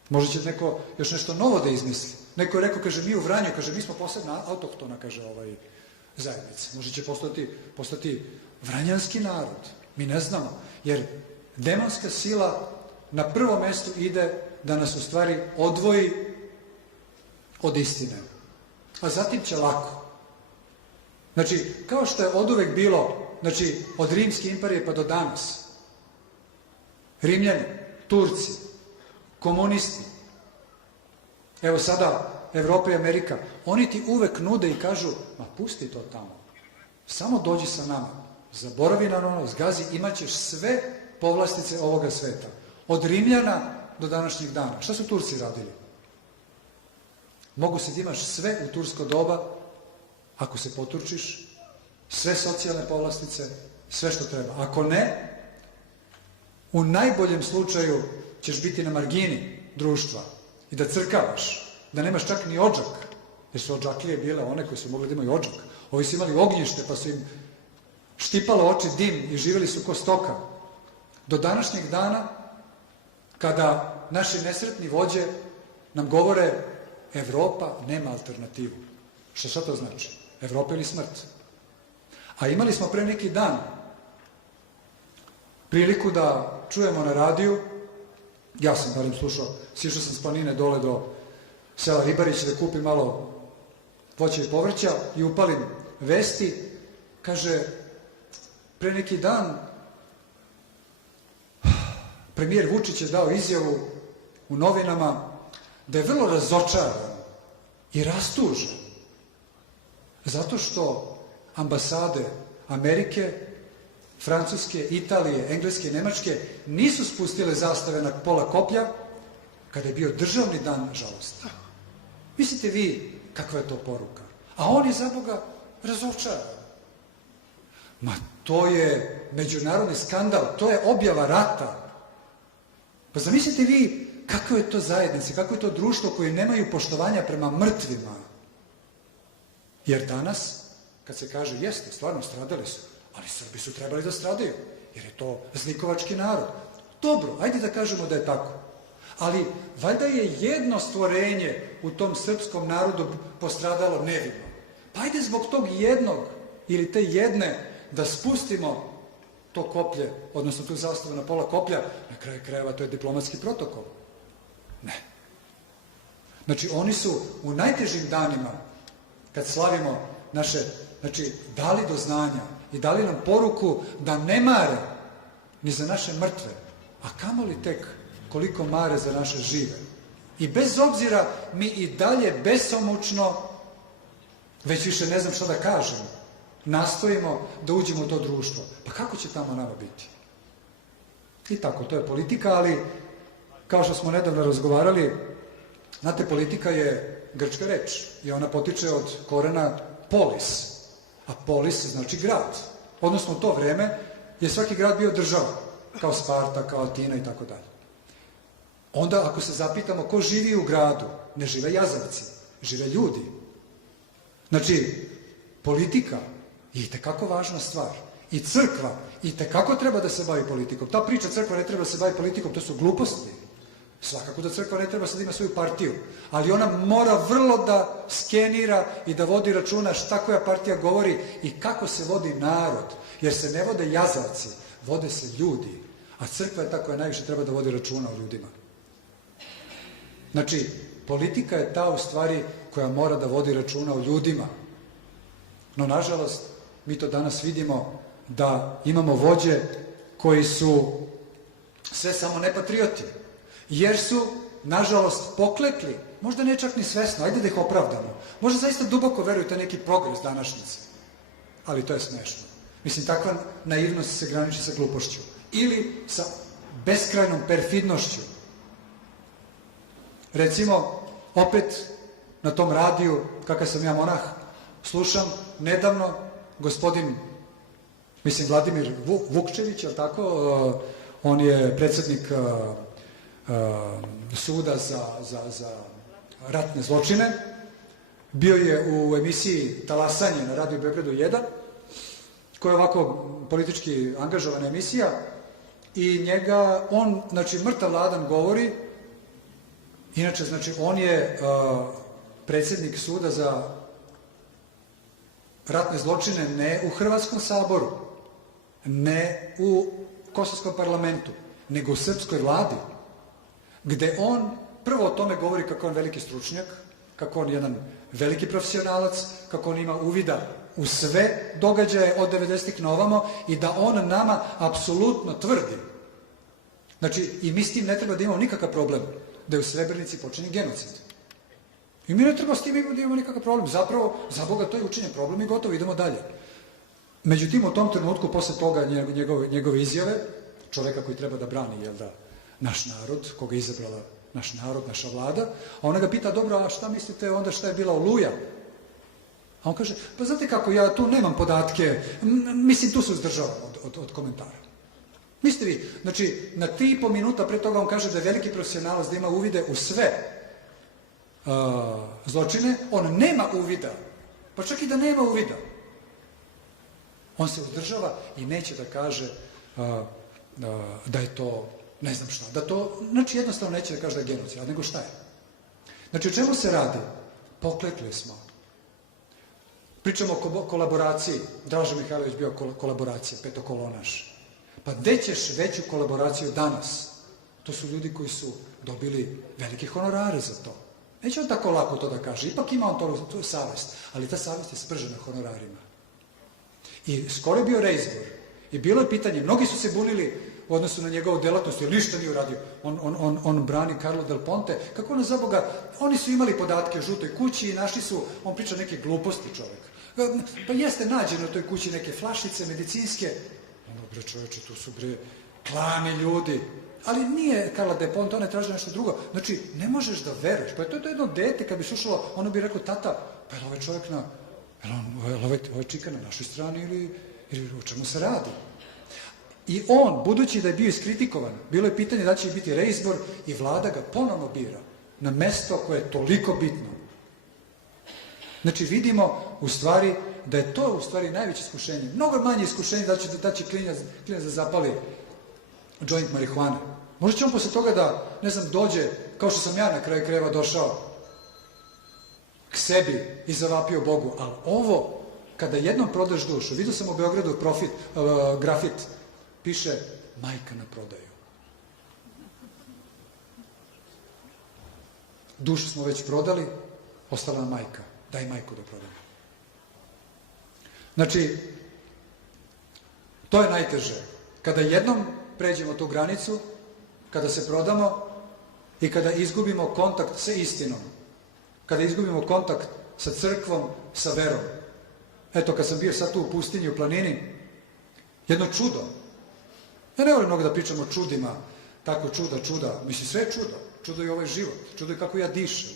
Možda će neko još nešto novo da izmisli. Neko je rekao, kaže, mi u Vranju, kaže, mi smo posebna autohtona, kaže, zajednica. Možda će postati vranjanski narod. Mi ne znamo, jer demonska sila na prvom mestu ide da nas u stvari odvoji od istine. A zatim će lako. Znači, kao što je oduvek bilo, znači, od Rimske imperije pa do danas, Rimljani, Turci, komunisti, evo sada Evropa i Amerika, oni ti uvek nude i kažu, ma pusti to tamo, samo dođi sa nama, zaboravi na ono, zgazi, imat ćeš sve povlastice ovoga sveta. Od Rimljana do današnjeg dana. Šta su Turci radili? Mogu se da imaš sve u tursko doba, ako se poturčiš, sve socijalne povlastice, sve što treba. Ako ne, u najboljem slučaju ćeš biti na margini društva i da crkavaš, da nemaš čak ni odžak, jer su odžaklije bile one koji su mogli da imaju odžak. Ovi su imali ognjište pa su im štipalo oči dim i živjeli su ko stoka. Do današnjeg dana, kada naši nesretni vođe nam govore Evropa nema alternativu. Šta to znači? Evropa ili smrt? A imali smo pre neki dan priliku da čujemo na radiju, ja sam barem slušao, sišao sam s planine dole do sela Ribarić da kupim malo voća i povrća i upalim vesti, kaže, pre neki dan premijer Vučić je dao izjavu u novinama da je vrlo razočaran i rastužen zato što ambasade Amerike, Francuske, Italije, Engleske i Nemačke nisu spustile zastave na pola koplja kada je bio državni dan žalosti. Mislite vi kakva je to poruka? A on je za Boga razočaran. Ma to je međunarodni skandal, to je objava rata. Pa zamislite vi kako je to zajednice, kako je to društvo koje nemaju poštovanja prema mrtvima. Jer danas, kad se kaže jeste, stvarno stradali su, ali Srbi su trebali da stradaju, jer je to zlikovački narod. Dobro, ajde da kažemo da je tako. Ali valjda je jedno stvorenje u tom srpskom narodu postradalo nevino. Pa ajde zbog tog jednog ili te jedne da spustimo to koplje, odnosno tu zastavu na pola koplja, na kraju krajeva to je diplomatski protokol. Ne. Znači, oni su u najtežim danima, kad slavimo naše, znači, dali do znanja i dali nam poruku da ne mare ni za naše mrtve, a kamoli tek koliko mare za naše žive. I bez obzira mi i dalje besomučno, već više ne znam šta da kažem, nastojimo da uđemo u to društvo. Pa kako će tamo nama biti? I tako, to je politika, ali kao što smo nedavno razgovarali, znate, politika je grčka reč i ona potiče od korena polis, a polis znači grad. Odnosno u to vreme je svaki grad bio država, kao Sparta, kao Atina i tako dalje. Onda ako se zapitamo ko živi u gradu, ne žive jazavci, žive ljudi. Znači, politika je itekako važna stvar. I crkva itekako treba da se bavi politikom. Ta priča crkva ne treba da se bavi politikom, to su gluposti. Svakako da crkva ne treba sad ima svoju partiju, ali ona mora vrlo da skenira i da vodi računa šta koja partija govori i kako se vodi narod. Jer se ne vode jazavci, vode se ljudi. A crkva je ta koja najviše treba da vodi računa o ljudima. Znači, politika je ta u stvari koja mora da vodi računa o ljudima. No, nažalost, mi to danas vidimo da imamo vođe koji su sve samo ne patrioti. Jer su, nažalost, poklekli, možda ne čak ni svesno, ajde da ih opravdamo. Možda zaista duboko verujete neki progres današnjice. Ali to je smešno. Mislim, takva naivnost se graniči sa glupošću. Ili sa beskrajnom perfidnošću. Recimo, opet na tom radiju, kakav sam ja monah, slušam nedavno gospodin, mislim, Vladimir Vukčević, je li tako? On je predsjednik suda za ratne zločine. Bio je u emisiji Talasanje na radiju Beogradu 1, koja je ovako politički angažovana emisija, i njega, on, znači, mrtav ladan govori. Inače, znači, on je predsjednik suda za ratne zločine ne u Hrvatskom saboru, ne u Kosovskom parlamentu, nego u srpskoj vladi, gde on prvo o tome govori kako on veliki stručnjak, kako on je jedan veliki profesionalac, kako on ima uvida u sve događaje od 90-ih na ovamo i da on nama apsolutno tvrdi. Znači, i mi s tim ne treba da imamo nikakav problem, da je u Srebrenici počinjen genocid. I mi ne treba s tim da imamo nikakav problem. Zapravo, za Boga, to je učinjen problem i gotovo, idemo dalje. Međutim, u tom trenutku, posle toga njegove izjave, čoveka koji treba da brani, jel da, naš narod, koga je izabrala naš narod, naša vlada, a ona ga pita, dobro, a šta mislite onda šta je bila Oluja? A on kaže, pa znate kako, ja tu nemam podatke, mislim, tu se uzdržavam od komentara. Mislite vi, znači, na 3,5 minuta pre toga on kaže da je veliki profesionalac, da ima uvide u sve zločine, on nema uvida, pa čak i da nema uvida. On se uzdržava i neće da kaže da je to, ne znam šta, da to, znači jednostavno neće da kaže da je genocid, a nego šta je? Znači, o čemu se radi? Poklekli smo. Pričamo o kolaboraciji, Draža Mihajlović bio kolaboracija, petokolonaš. Pa gde ćeš veću kolaboraciju danas? To su ljudi koji su dobili velike honorare za to. Neće on tako lako to da kaže, ipak ima on to savest, ali ta savest je spržena honorarima. I skoro je bio reizbor i bilo je pitanje, mnogi su se bunili u odnosu na njegovu delatnost, jer ništa nije uradio. On brani Carlo Del Ponte. Kako ono za Boga, oni su imali podatke o žutoj kući i našli su, on priča neke gluposti čovek. Pa jeste nađeno u toj kući neke flašice medicinske. Bre čoveče, tu su bre klani ljudi. Ali nije Carlo Del Ponte, on je tražio nešto drugo. Znači, ne možeš da veruješ. Pa to je jedno dete, kad bi slušalo, ono bi rekao, tata, pa je li ovaj čovjek na, ovaj čika na našoj strani ili o čemu se radi? I on, budući da je bio iskritikovan, bilo je pitanje da će biti reizbor i vlada ga ponovno bira na mesto koje je toliko bitno. Znači, vidimo u stvari da je to u stvari najveće iskušenje. Mnogo manje iskušenje da će klinac da zapali joint marihuane. Možda će on posle toga da, ne znam, dođe, kao što sam ja na kraju krajeva došao k sebi i zavapio Bogu. Ali ovo, kada jednom prodaš dušu, vidio sam u Beogradu grafit, piše majka na prodaju. Dušu smo već prodali, ostala nam majka. Daj majku da prodamo. Znači, to je najteže. Kada jednom pređemo tu granicu, kada se prodamo i kada izgubimo kontakt sa istinom, kada izgubimo kontakt sa crkvom, sa verom. Eto, kad sam bio sad tu u pustinji, u planini, jedno čudo. Ja ne volim mnogo da pričam o čudima, tako čuda. Mislim, sve je čudo. Čudo je ovaj život. Čudo je kako ja dišem.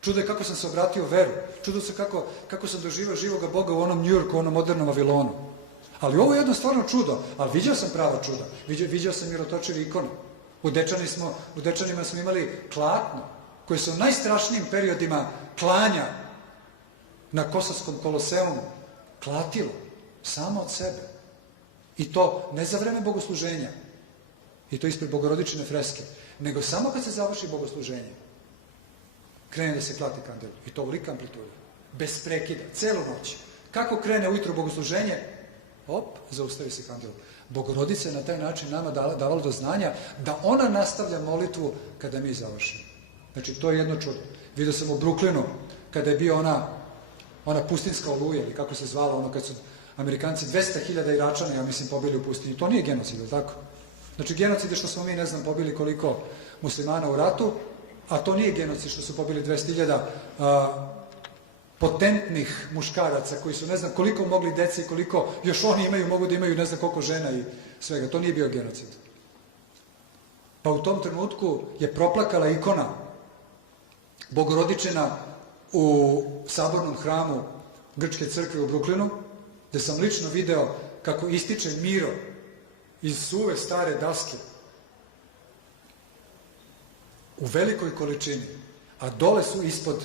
Čudo je kako sam se obratio veru. Čudo se kako sam doživao živoga Boga u onom Njujorku, u onom modernom Vavilonu. Ali ovo je jedno stvarno čudo. Ali viđao sam prava čuda. Viđao sam mirotočive ikone. U Dečanima smo imali klatno, koje su u najstrašnijim periodima klanja na Kosovskom koloseumu klatilo samo od sebe. I to ne za vreme bogosluženja, i to ispred Bogorodičine freske, nego samo kad se završi bogosluženje, krene da se klati kandil. I to u lika amplituda, bez prekida, celu noć. Kako krene ujutro bogosluženje, zaustavi se kandil. Bogorodica je na taj način nama davala do znanja da ona nastavlja molitvu kada mi završimo. Znači, to je jedno čudo. Vidio sam u Bruklinu, kada je bio ona pustinska oluja, ili kako se zvala, ono kad su Amerikanci 200.000 Iračana, ja mislim, pobili u pustinji. To nije genocid, ili tako? Znači, genocid je što smo mi, ne znam, pobili koliko muslimana u ratu, a to nije genocid što su pobili 200.000 potentnih muškaraca koji su ne znam koliko mogli dece i koliko još oni imaju, mogu da imaju ne znam koliko žena i svega. To nije bio genocid. Pa u tom trenutku je proplakala ikona Bogorodičina u sabornom hramu Grčke crkve u Bruklinu, gde sam lično video kako ističe miro iz suve stare daske u velikoj količini, a dole su ispod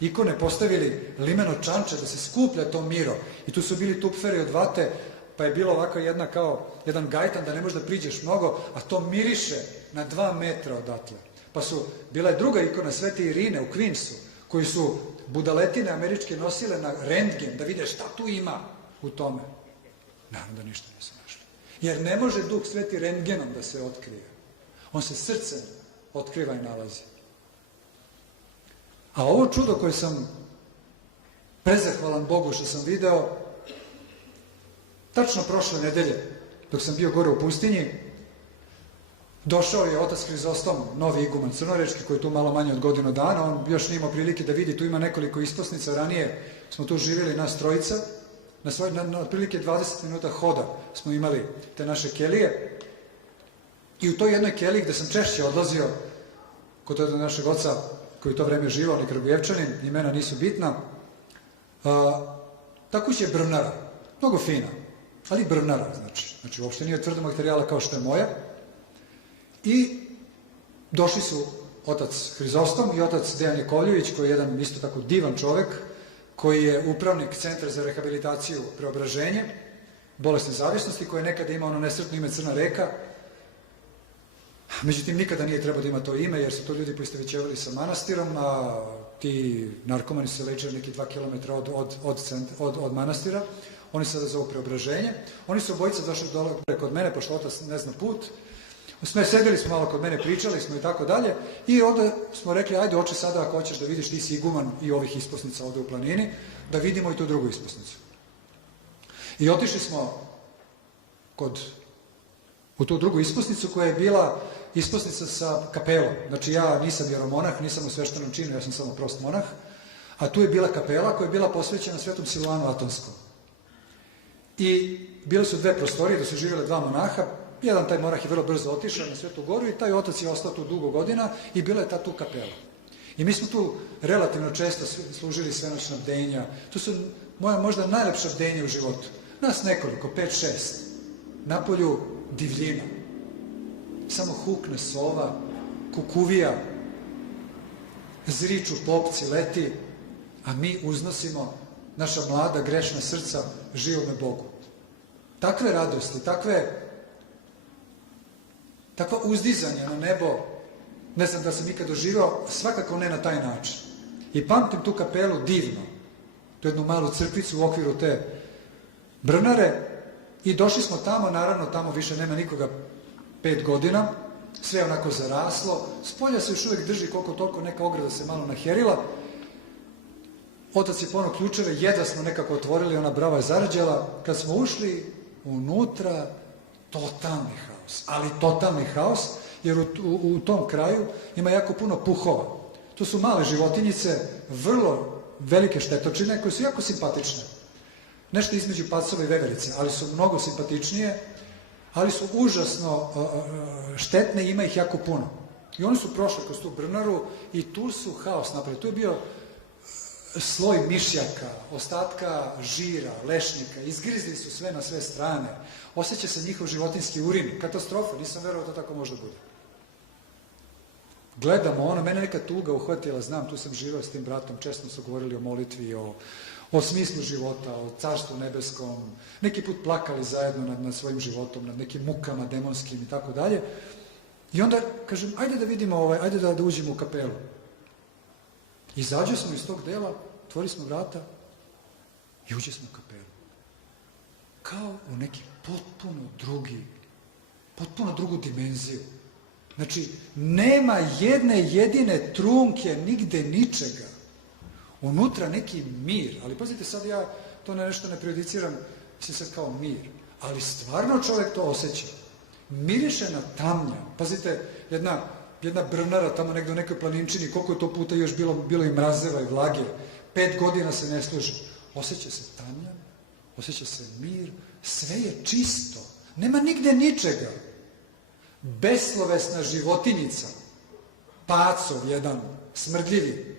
ikone postavili limeno čanče da se skuplja to miro. I tu su bili tupferi od vate, pa je bilo ovako jedna kao jedan gajtan da ne možeš da priđeš mnogo, a to miriše na 2 metra odatle. Pa bila je druga ikona Svete Irine u Queensu, koji su budaletine američke nosile na rentgen da vide šta tu ima u tome. Naravno da ništa nisu našli. Jer ne može duh sveti rentgenom da se otkrije. On se srcem otkriva i nalazi. A ovo čudo koje sam prezahvalan Bogu što sam video, tačno prošle nedelje, dok sam bio gore u pustinji, došao je otac Hrizostom, novi iguman crnorečki, koji je tu malo manje od godinu dana. On još nije imao prilike da vidi, tu ima nekoliko isposnica. Ranije smo tu živjeli nas trojica, na otprilike 20 minuta hoda smo imali te naše kelije. I u toj jednoj keliji gde sam češće odlazio kod jednog našeg oca koji u to vreme živao, ni Kragujevčanin, imena nisu bitna, ta kuća je brvnara, mnogo fina, ali brvnara, znači uopšte nije od tvrdog materijala kao što je moja. I došli su otac Hrizostom i otac Dejan Jakovljević, koji je jedan isto tako divan čovek, koji je upravnik Centra za rehabilitaciju Preobraženje, bolesne zavisnosti, koji je nekada imao ono nesretno ime Crna reka. Međutim, nikada nije trebao da ima to ime, jer su to ljudi poistovećevali sa manastirom, a ti narkomani su se lečili neki 2 km od manastira. Oni se sada zovu Preobraženje. Oni su obojica došli dole kod mene, pošto otac ne zna put. Sedeli smo malo kod mene, pričali smo i tako dalje. I onda smo rekli, ajde oče sada ako hoćeš da vidiš, ti si iguman i ovih isposnica ovde u planini, da vidimo i tu drugu isposnicu. I otišli smo u tu drugu isposnicu koja je bila isposnica sa kapelom. Znači ja nisam vjeromonah, nisam u sveštenom činu, ja sam samo prost monah, a tu je bila kapela koja je bila posvećena Svetom Silvanu Atonskom. I bile su 2 prostorije, da su živjele 2 monaha. Jedan taj monah je vrlo brzo otišao na Svetu Goru i taj otac je ostao tu dugo godina i bila je ta tu kapela. I mi smo tu relativno često služili svenoćna bdenja. To su moja možda najlepša bdenja u životu. Nas nekoliko, 5-6. Napolju divljina. Samo hukne sova, kukuvija, zriču popci, leti, a mi uznosimo naša mlada grešna srca živome Bogu. Takve radosti, takva uzdizanja na nebo, ne znam da sam ikad doživao, svakako ne na taj način. I pamtim tu kapelu divno, tu jednu malu crkvicu u okviru te brvnare i došli smo tamo, naravno tamo više nema nikoga 5 godina, sve onako zaraslo, spolja se još uvek drži koliko toliko, neka ograda se malo naherila. Otac je ponao ključeve, jedva smo nekako otvorili, ona brava je zarađala. Kad smo ušli unutra, totalni haos, ali totalni haos, jer u tom kraju ima jako puno puhova. To su male životinjice, vrlo velike štetočine, koje su jako simpatične. Nešto između pacova i veverice, ali su mnogo simpatičnije, ali su užasno štetne i ima ih jako puno. I oni su prošli kroz tu brvnaru i tu su haos napravili. Tu je bio sloj mišjaka, ostatka žira, lešnika, izgrizli su sve na sve strane. Osjeća se njihov životinjski urin, katastrofa, nisam verovao da tako može da bude. Gledamo ono, mene neka tuga uhvatila, znam, tu sam živao s tim bratom, često su govorili o molitvi, o smislu života, o carstvu nebeskom, neki put plakali zajedno nad svojim životom, nad nekim mukama demonskim i tako dalje. I onda kažem, ajde da vidimo, ajde da uđemo u kapelu. Izađe smo iz tog dela, otvorili smo vrata i uđe smo u kapelu. Kao u neki potpuno drugu dimenziju. Znači, nema jedne jedine trunke, nigde ničega. Unutra neki mir, ali pazite, sad ja to nešto ne prejudiciram, mislim sad kao mir, ali stvarno čovjek to osjeća. Miriše na tamnja. Pazite, jedna brvnara tamo negde u nekoj planinčini, koliko je to puta još bilo i mrazeva i vlage, 5 godina se ne služi. Osjeća se tamnjan, osjeća se mir, sve je čisto, nema nigde ničega. Beslovesna životinjica, pacov jedan, smrdljivi,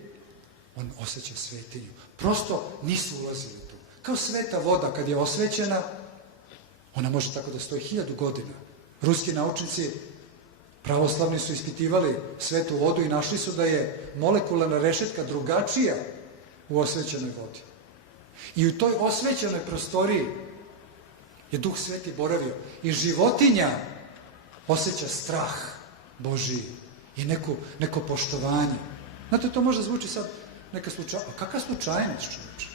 on osjeća svetinju. Prosto nisu ulazili tu. Kao sveta voda kad je osvećena, ona može tako da stoji 1000 godina. Ruski naučnici pravoslavni su ispitivali svetu vodu i našli su da je molekularna rešetka drugačija u osvećenoj vodi. I u toj osvećenoj prostoriji je Duh Sveti boravio. I životinja osjeća strah Božiji i neko poštovanje. Znate, to možda zvuči sad neka slučajnost. A kakav slučajnost, čovječe?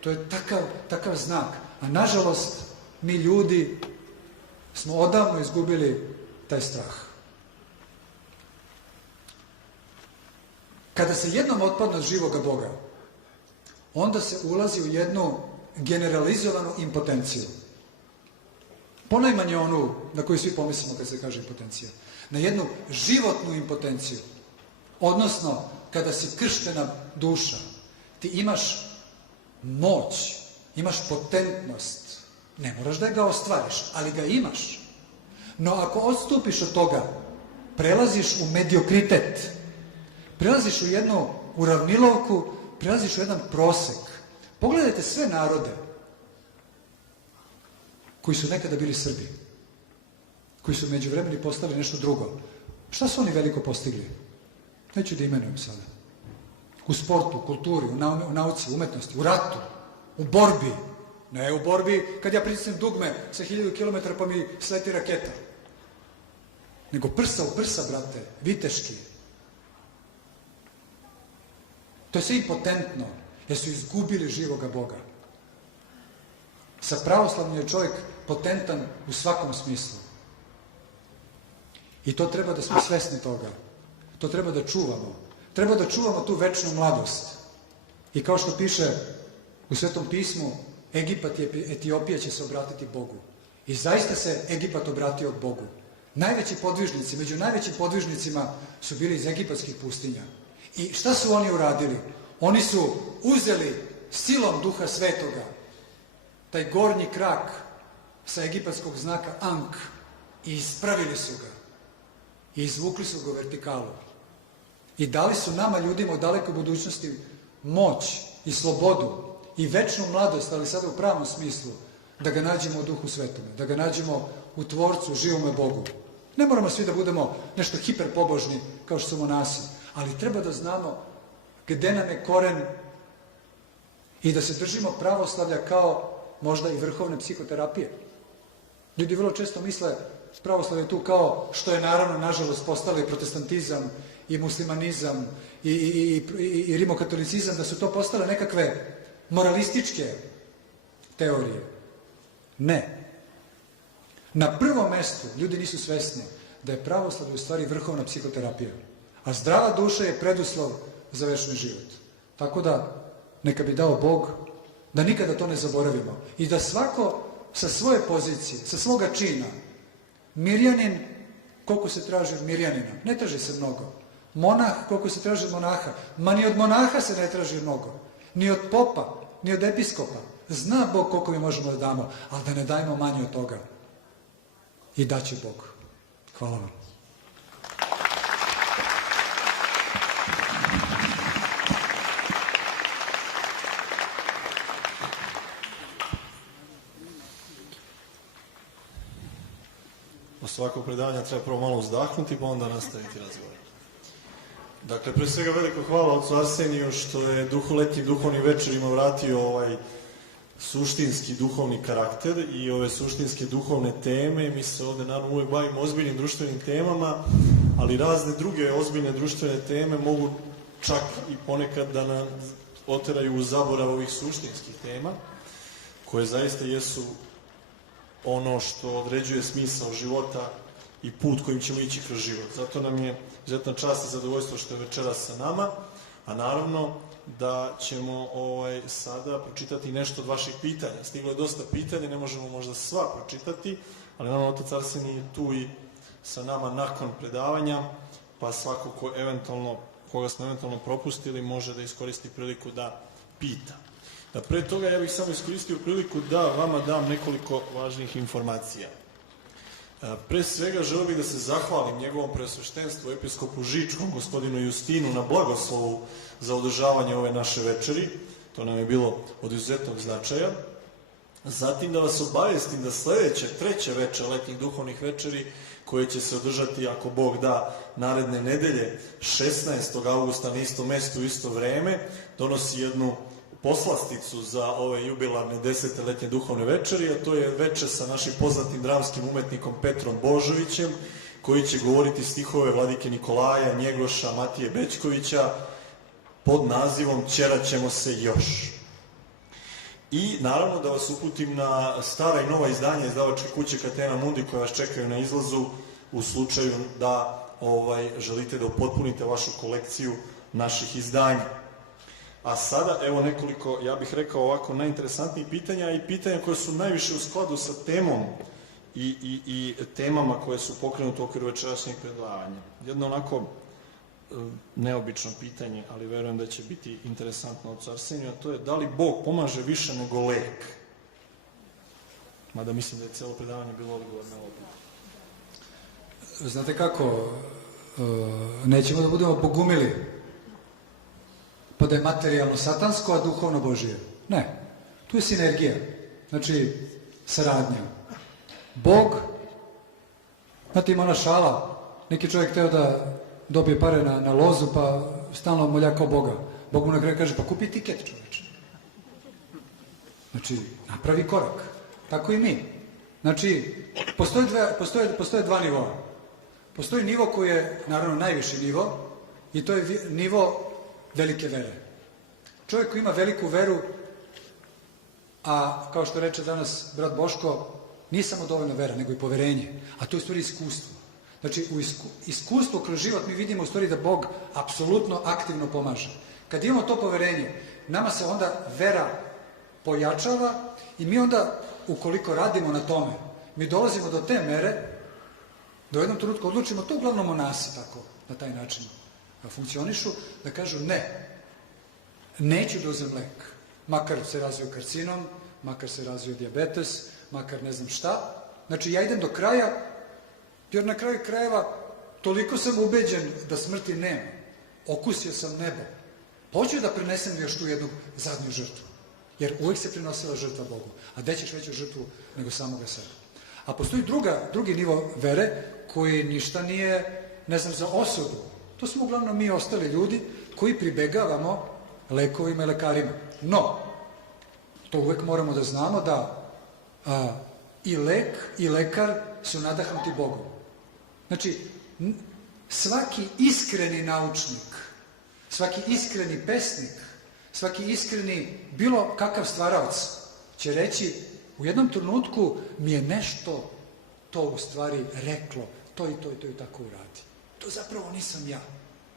To je takav znak. A nažalost, mi ljudi smo odavno izgubili taj strah. Kada se jednom otpadne od živoga Boga, onda se ulazi u jednu generalizovanu impotenciju. Ponajmanje onu na koju svi pomislimo kad se kaže impotencija. Na jednu životnu impotenciju. Odnosno, kada si krštena duša, ti imaš moć, imaš potentnost. Ne moraš da ga ostvariš, ali ga imaš. No ako odstupiš od toga, prelaziš u mediokritet, prelaziš u jednu uravnilovku, prelaziš u jedan prosek. Pogledajte sve narode koji su nekada bili Srbi, koji su međuvremeni postali nešto drugo. Šta su oni veliko postigli? Neću da imenujem sada. U sportu, u kulturi, u nauci, u umetnosti, u ratu, u borbi. Ne u borbi kad ja pritisnem dugme sa 1000 km pa mi sleti raketa. Nego prsa u prsa, brate, viteški. To je sve impotentno, jer su izgubili živoga Boga. Sa pravoslavnim je čovjek potentan u svakom smislu. I to treba da smo svesni toga. To treba da čuvamo. Treba da čuvamo tu večnu mladost. I kao što piše u Svetom pismu, Egipat i Etiopija će se obratiti Bogu. I zaista se Egipat obratio Bogu. Najveći podvižnici, među najvećim podvižnicima su bili iz egipatskih pustinja. I šta su oni uradili? Oni su uzeli silom Duha Svetoga taj gornji krak sa egipatskog znaka Ank i ispravili su ga. I izvukli su ga u vertikalu. I dali su nama, ljudima u dalekoj budućnosti, moć i slobodu i večnu mladost, ali sada u pravom smislu, da ga nađemo u Duhu Svetome, da ga nađemo u Tvorcu, živome Bogu. Ne moramo svi da budemo nešto hiperpobožni kao što su monasi, ali treba da znamo gde nam je koren i da se držimo pravoslavlja kao možda i vrhovne psihoterapije. Ljudi vrlo često misle pravoslavlje tu kao što je naravno, nažalost, postalo i protestantizam i muslimanizam i rimokatolicizam, da su to postale nekakve moralističke teorije. Ne. Na prvom mestu ljudi nisu svesni da je pravoslavlje u stvari vrhovna psihoterapija, a zdrava duša je preduslov za večni život. Tako da, neka bi dao Bog da nikada to ne zaboravimo i da svako sa svoje pozicije, sa svoga čina, Mirjanin, koliko se traži od Mirjanina, ne traži se mnogo. Monah, koliko se traži od monaha, ma ni od monaha se ne traži mnogo, ni od popa, ni od episkopa. Zna Bog koliko mi možemo da damo, ali da ne dajemo manje od toga. I daće Bog. Hvala vam. Od svakog predavanja treba prvo malo uzdahnuti, pa onda nastaviti razgovor. Dakle, pre svega veliko hvala ocu Arseniju što je letnjim duhovnim večerima vratio ovaj suštinski duhovni karakter i ove suštinske duhovne teme. Mi se ovde naravno uvek bavimo ozbiljnim društvenim temama, ali razne druge ozbiljne društvene teme mogu čak i ponekad da nam oteraju u zaborav ovih suštinskih tema, koje zaista jesu ono što određuje smisao života i put kojim ćemo ići kroz život. Zato nam je izuzetna čast i zadovoljstvo što je večeras sa nama, a naravno da ćemo sada pročitati nešto od vaših pitanja. Stiglo je dosta pitanja, ne možemo možda sva pročitati, ali naravno otac Arsenij je tu i sa nama nakon predavanja, pa svako koga smo eventualno propustili može da iskoristi priliku da pita. Pre toga ja bih samo iskoristio priliku da vama dam nekoliko važnih informacija. Pre svega želeo bih da se zahvalim njegovom preosveštenstvu, episkopu Žičkom, gospodinu Justinu, na blagoslovu za održavanje ove naše večeri. To nam je bilo od izuzetnog značaja. Zatim da vas obavestim da sledeće, treće večer letnjih duhovnih večeri, koje će se održati, ako Bog da, naredne nedelje, 16. augusta na istom mestu u isto vreme, donosi jednu poslasticu za ove jubilarne 10. letnje duhovne večeri, a to je večer sa našim poznatim dramskim umetnikom Petrom Božovićem, koji će govoriti stihove vladike Nikolaja, Njegoša, Matije Bećkovića pod nazivom Ćeraćemo se još. I naravno da vas uputim na stara i nova izdanja izdavačke kuće Catena Mundi koja vas čekaju na izlazu u slučaju da želite da upotpunite vašu kolekciju naših izdanja. A sada, evo nekoliko, ja bih rekao ovako, najinteresantnijih pitanja i pitanja koje su najviše u skladu sa temom i temama koje su pokrenute u okviru večerašnjeg predavanja. Jedno onako neobično pitanje, ali verujem da će biti interesantno od Arseniju, a to je da li Bog pomaže više nego lek? Mada mislim da je celo predavanje bilo odgovor na ovo pitanje. Znate kako, nećemo da budemo bogumili, pa da je materijalno satansko, a duhovno Božije. Ne, tu je sinergija, znači saradnja. Bog, znate ima ona šala, neki čovjek hteo da dobije pare na lozu, pa stalno molja kao Boga. Bog mu na kraju kaže, pa kupi tiket, čoveče. Znači, napravi korak. Tako i mi. Znači, postoje dva nivoa. Postoji nivo koji je, naravno, najviši nivo, i to je nivo velike vere. Čovjek koji ima veliku veru, a kao što reče danas brat Boško, nije samo dovoljno vera, nego i poverenje. A to je u stvari iskustvo. Znači, u iskustvu kroz život mi vidimo u stvari da Bog apsolutno aktivno pomaže. Kad imamo to poverenje, nama se onda vera pojačava i mi onda, ukoliko radimo na tome, mi dolazimo do te mere, do jednom trenutku odlučimo, to uglavnom monasi tako, na taj način funkcionišu, da kažu ne, neću da uzem lek, makar se razvio karcinom, makar se razvio dijabetes, makar ne znam šta. Znači, ja idem do kraja, jer na kraju krajeva toliko sam ubeđen da smrti nema. Okusio sam nebo. Hoću da prinesem još tu jednu zadnju žrtvu. Jer uvijek se prinosila žrtva Bogu. A gde ćeš veću žrtvu nego samoga sebe? A postoji drugi nivo vere koji ništa nije, ne znam, za osudu. To smo uglavnom mi ostali ljudi koji pribegavamo lekovima i lekarima. No, to uvijek moramo da znamo da i lek i lekar su nadahnuti Bogom. Znači, svaki iskreni naučnik, svaki iskreni pesnik, svaki iskreni bilo kakav stvaraoc će reći u jednom trenutku mi je nešto to u stvari reklo, to i to i to i tako uradi. To zapravo nisam ja,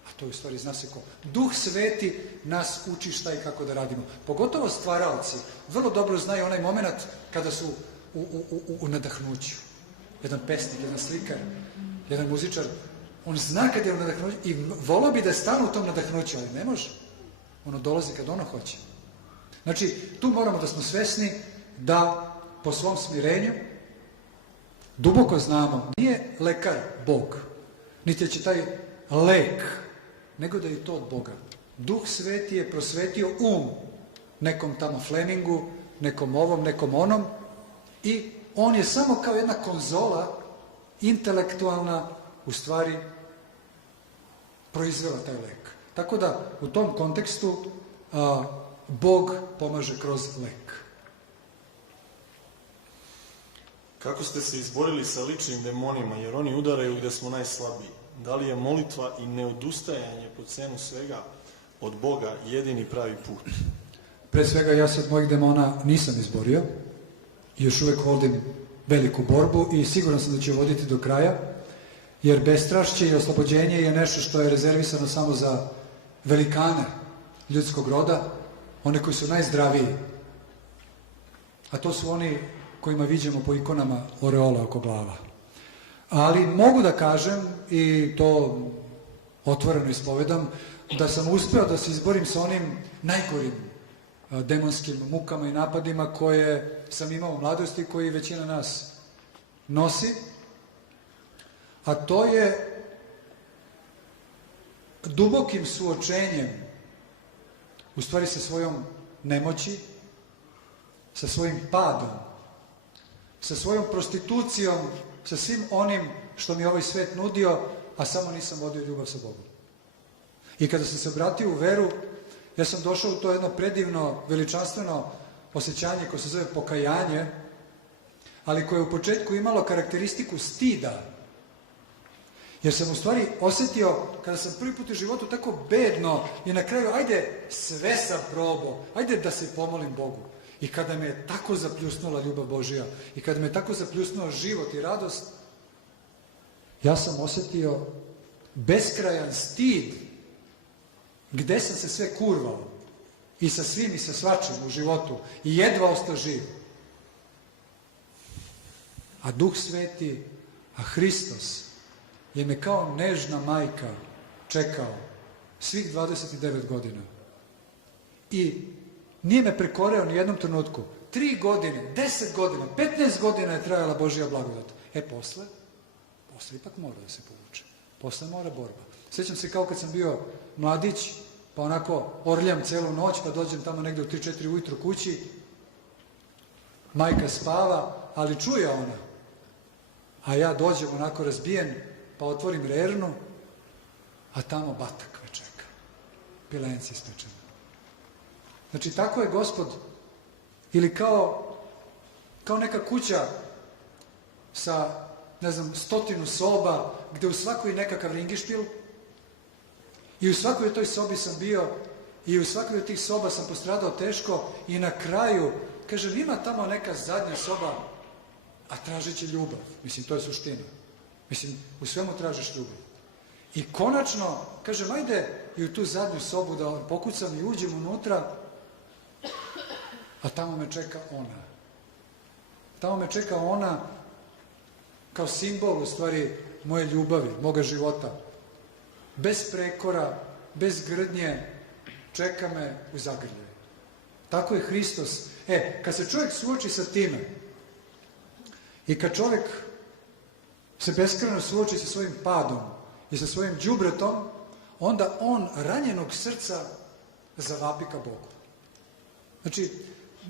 a to u stvari zna se ko. Duh Sveti nas uči šta i kako da radimo. Pogotovo stvaraoci vrlo dobro znaju onaj moment kada su u nadahnuću. Jedan pesnik, jedan slikar, jedan muzičar, on zna kad je u nadahnuću i volao bi da stane u tom nadahnuću, ali ne može. Ono dolazi kad ono hoće. Znači, tu moramo da smo svesni da po svom smirenju duboko znamo, nije lekar Bog, niti će taj lek, nego da je to od Boga. Duh Sveti je prosvetio nekom tamo Flemingu, nekom ovom, nekom onom, i on je samo kao jedna konzola intelektualna u stvari proizvela taj lek. Tako da u tom kontekstu Bog pomaže kroz lek. Kako ste se izborili sa ličnim demonima, jer oni udaraju gde smo najslabiji? Da li je molitva i neodustajanje po cenu svega od Boga jedini pravi put? Pre svega, ja se od mojih demona nisam izborio. Još uvek vodim veliku borbu i siguran sam da ću voditi do kraja, jer bestrašće i oslobođenje je nešto što je rezervisano samo za velikane ljudskog roda, one koji su najzdraviji. A to su oni kojima viđemo po ikonama oreola oko glava. Ali mogu da kažem, i to otvoreno ispovedam, da sam uspeo da se izborim sa onim najgorim demonskim mukama i napadima koje sam imao u mladosti, koji većina nas nosi, a to je dubokim suočenjem, u stvari sa svojom nemoći, sa svojim padom, sa svojom prostitucijom, sa svim onim što mi ovaj svet nudio, a samo nisam vodio ljubav sa Bogom. I kada sam se vratio u veru, ja sam došao u to jedno predivno, veličanstveno osjećanje koje se zove pokajanje, ali koje je u početku imalo karakteristiku stida. Jer sam u stvari osetio, kada sam prvi put u životu tako bedno i na kraju, ajde, sve sam probao, ajde da se pomolim Bogu. I kada me je tako zapljusnula ljubav Božija i kada me je tako zapljusnuo život i radost, ja sam osetio beskrajan stid gde sam se sve kurvao, i sa svim i sa svačim u životu, i jedva ostao živ. A Duh Sveti, a Hristos je me kao nežna majka čekao svih 29 godina. I nije me prekoreo ni jednom trenutku. 3 godine, 10 godina, 15 godina je trajala Božja blagodat. Posle ipak mora da se povuče. Posle mora borba. Sjećam se kao kad sam bio mladić, pa onako orljam celu noć, pa dođem tamo negde u 3-4 ujutru kući, majka spava, ali čuje ona. A ja dođem onako razbijen, pa otvorim rernu, a tamo batak me čeka. Pilenci ispečeni. Znači, tako je Gospod, ili kao neka kuća sa, 100 soba, gde u svakoj nekakav ringišpil, i u svakoj toj sobi sam bio, i u svakoj od tih soba sam postradao teško, i na kraju, kažem, ima tamo neka zadnja soba, a tražit će ljubav. Mislim, to je suština. Mislim, u svemu tražiš ljubav. I konačno, kažem, ajde i u tu zadnju sobu da pokucam i uđem unutra, a tamo me čeka ona. Tamo me čeka ona kao simbol, u stvari, moje ljubavi, moga života. Bez prekora, bez grdnje, čeka me u zagrljaju. Tako je Hristos. Kad se čovjek suoči sa time i kad čovjek se beskrajno suoči sa svojim padom i sa svojim đubretom, onda on ranjenog srca zavapi ka Bogu. Znači,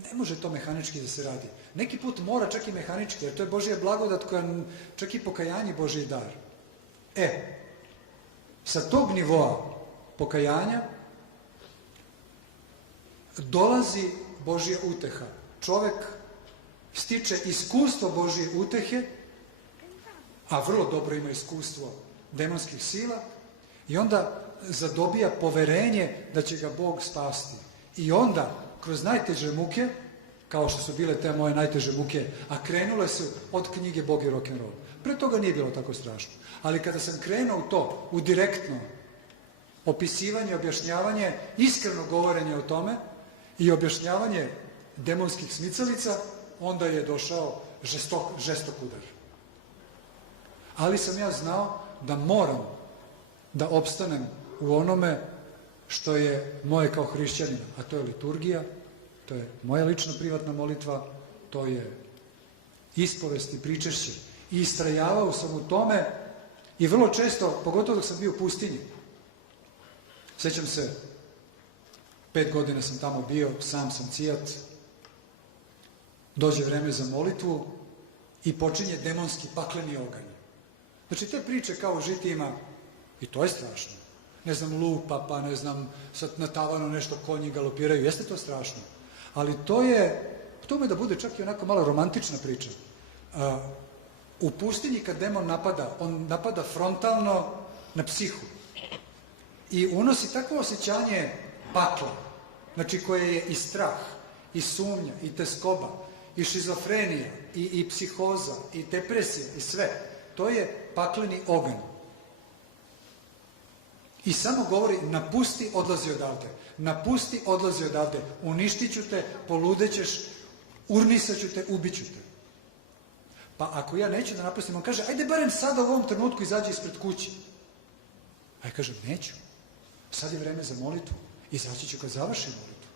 ne može to mehanički da se radi. Neki put mora čak i mehanički, jer to je Božja blagodat koja čak i pokajanje Božji dar. Sa tog nivoa pokajanja dolazi Božja uteha. Čovek stiče iskustvo Božje utehe, a vrlo dobro ima iskustvo demonskih sila, i onda zadobija poverenje da će ga Bog spasti. I onda, kroz najteže muke, kao što su bile te moje najteže muke, a krenule su od knjige Bog i rock'n'roll. Pre toga nije bilo tako strašno. Ali kada sam krenuo u to, u direktno opisivanje, objašnjavanje, iskreno govorenje o tome i objašnjavanje demonskih smicalica, onda je došao žestok udar. Ali sam ja znao da moram da opstanem u onome što je moje kao hrišćanina, a to je liturgija, to je moja lična privatna molitva, to je ispovest i pričešće. I istrajavao sam u tome, i vrlo često, pogotovo dok sam bio u pustinji. Sećam se, 5 godina sam tamo bio, sam sam cijat, dođe vreme za molitvu i počinje demonski pakleni oganj. Znači, te priče kao žitima, i to je strašno. Lupa, pa sad na tavanu nešto konji galopiraju, jeste to strašno. Ali to ume da bude čak i onako malo romantična priča. U pustinji kad demon napada, on napada frontalno na psihu. I unosi takvo osjećanje pakla, znači koje je i strah, i sumnja, i teskoba, i šizofrenija, i psihoza, i depresija, i sve. To je pakleni oganj. I samo govori, napusti, odlazi odavde. Napusti, odlazi odavde. Uništit ću te, poludećeš, urnisat ću te, ubit ću te. Pa ako ja neću da napustim, on kaže, ajde barem sada u ovom trenutku izađi ispred kući. A ja kažem, neću. Sad je vreme za molitvu. Izaći ću kad završim molitvu.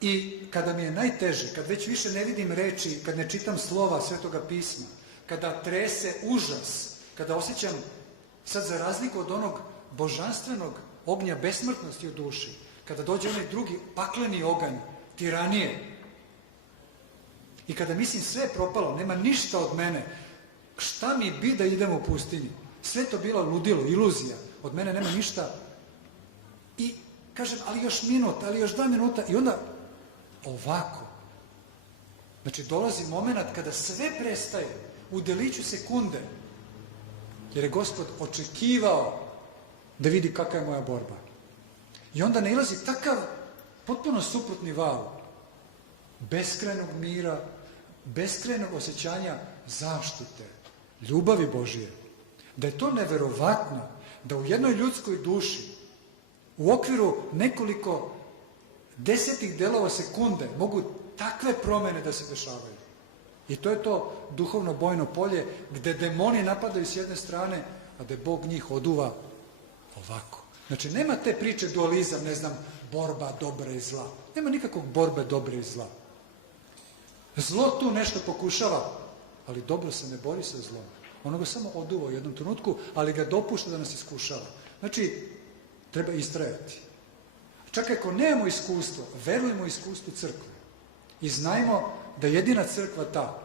I kada mi je najteže, kad već više ne vidim reči, kad ne čitam slova Svetoga pisma, kada trese užas, kada osjećam, sad za razliku od onog božanstvenog ognja besmrtnosti u duši, kada dođe onaj drugi pakleni oganj, tiranije, i kada mislim sve je propalo, nema ništa od mene, šta mi bi da idem u pustinju? Sve to bilo ludilo, iluzija, od mene nema ništa. I kažem, ali još minut, ali još 2 minuta, i onda ovako. Znači, dolazi moment kada sve prestaje u deliću sekunde, jer je Gospod očekivao da vidi kakva je moja borba. I onda nailazi takav potpuno suprotni val beskrajnog mira, beskrajnog osjećanja zaštite, ljubavi Božije. Da je to neverovatno, da u jednoj ljudskoj duši u okviru nekoliko desetih delova sekunde mogu takve promene da se dešavaju. I to je to duhovno bojno polje gde demoni napadaju s jedne strane, a gde Bog njih oduva ovako. Znači, nema te priče dualizam, ne znam, borba dobra i zla. Nema nikakvog borbe dobra i zla. Zlo tu nešto pokušava, ali dobro se ne bori sa zlom. Ono ga samo oduva u jednom trenutku, ali ga dopušta da nas iskušava. Znači, treba istrajati. Čak ako nemamo iskustvo, verujemo iskustvu crkve. I znajmo da jedina crkva ta,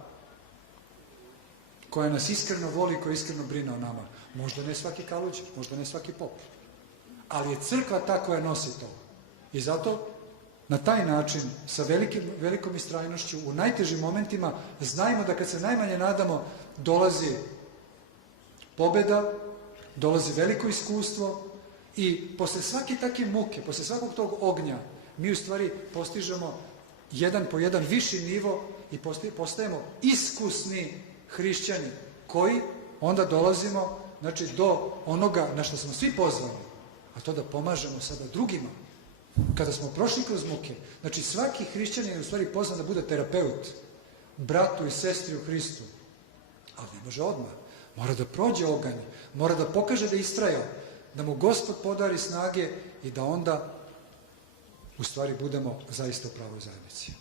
koja nas iskreno voli, koja iskreno brine o nama, možda ne svaki kaluđer, možda ne svaki pop, ali je crkva ta koja nosi to. I zato na taj način, sa velikom istrajnošću, u najtežim momentima, znajmo da kad se najmanje nadamo, dolazi pobeda, dolazi veliko iskustvo i posle svake takve muke, posle svakog tog ognja, mi u stvari postižemo jedan po jedan viši nivo i postajemo iskusni hrišćani koji onda dolazimo, znači, do onoga na što smo svi pozvani, a to da pomažemo sada drugima. Kada smo prošli kroz muke, znači svaki hrišćanin je u stvari pozvan da bude terapeut, bratu i sestri u Hristu, ali ne može odmah. Mora da prođe oganj, mora da pokaže da je istrajao, da mu Gospod podari snage i da onda u stvari budemo zaista u pravoj zajednici.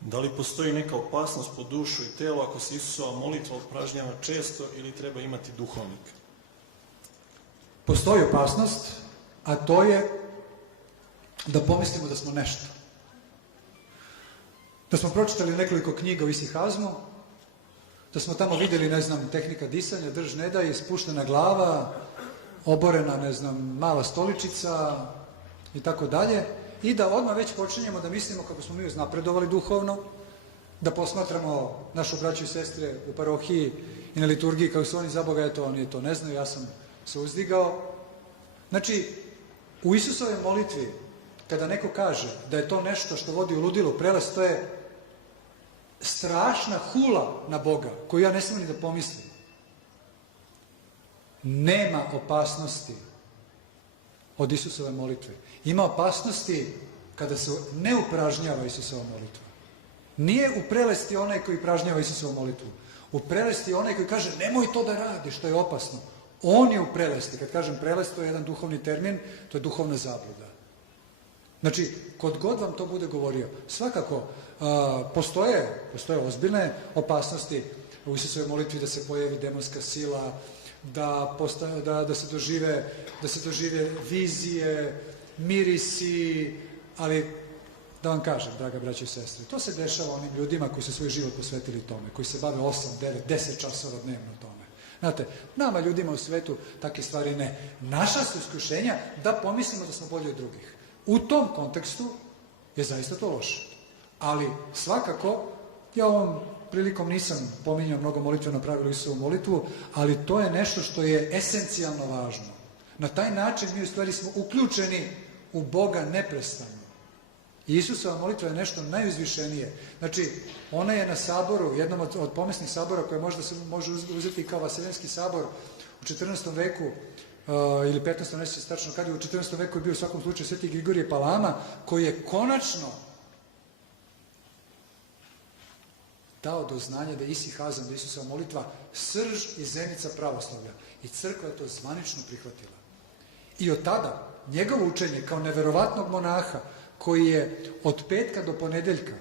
Da li postoji neka opasnost po dušu i telo ako se Isusova molitva otpražnjava često ili treba imati duhovnika? Postoji opasnost, a to je da pomislimo da smo nešto. Da smo pročitali nekoliko knjiga o isihazmu, da smo tamo vidjeli, ne znam, tehnika disanja, drž ne daj, spuštena glava, oborena, ne znam, mala stoličica i tako dalje, i da odmah već počinjemo da mislimo kako smo mi uznapredovali duhovno, da posmatramo našu braću i sestre u parohiji i na liturgiji kako su oni za Boga, eto, oni to ne znaju, ja sam se uzdigao. Znači, u Isusovoj molitvi, kada neko kaže da je to nešto što vodi u ludilu, prelaz, to je strašna hula na Boga, koju ja ne smijem ni da pomislim. Nema opasnosti od Isusove molitve. Ima opasnosti kada se ne upražnjava Isusova molitva. Nije u prelesti onaj koji pražnjava Isusovu molitvu. U prelesti je onaj koji kaže nemoj to da radiš, što je opasno. On je u prelesti. Kad kažem prelest, to je jedan duhovni termin, to je duhovna zabluda. Znači, kod god vam to bude govorio, svakako postoje ozbiljne opasnosti u Isusovoj molitvi da se pojavi demonska sila, da se dožive vizije, mirisi, ali da vam kažem, draga braćo i sestre, to se dešava onim ljudima koji su svoj život posvetili tome, koji se bave 8, 9, 10 časova dnevno tome. Znate, nama ljudima u svetu takve stvari ne. Naša su iskušenja da pomislimo da smo bolji od drugih. U tom kontekstu je zaista to loše. Ali svakako, ja ovom prilikom nisam pominjao mnogo molitveno pravilo Isusovu molitvu, ali to je nešto što je esencijalno važno. Na taj način mi u stvari smo uključeni u Boga neprestano. I Isusova molitva je nešto najuzvišenije. Znači, ona je na saboru, jednom od pomesnih sabora koje možda se može uzeti kao Vaseljenski sabor u 14. veku ili 15. ne se tačno kad je, u 14. veku je bio u svakom slučaju Sveti Grigorije Palama, koji je konačno dao do znanja da je isihazam, da je Isusova molitva srž i zenica pravoslavlja. I crkva je to zvanično prihvatila. I od tada njegovo učenje kao neverovatnog monaha koji je od petka do ponedeljka,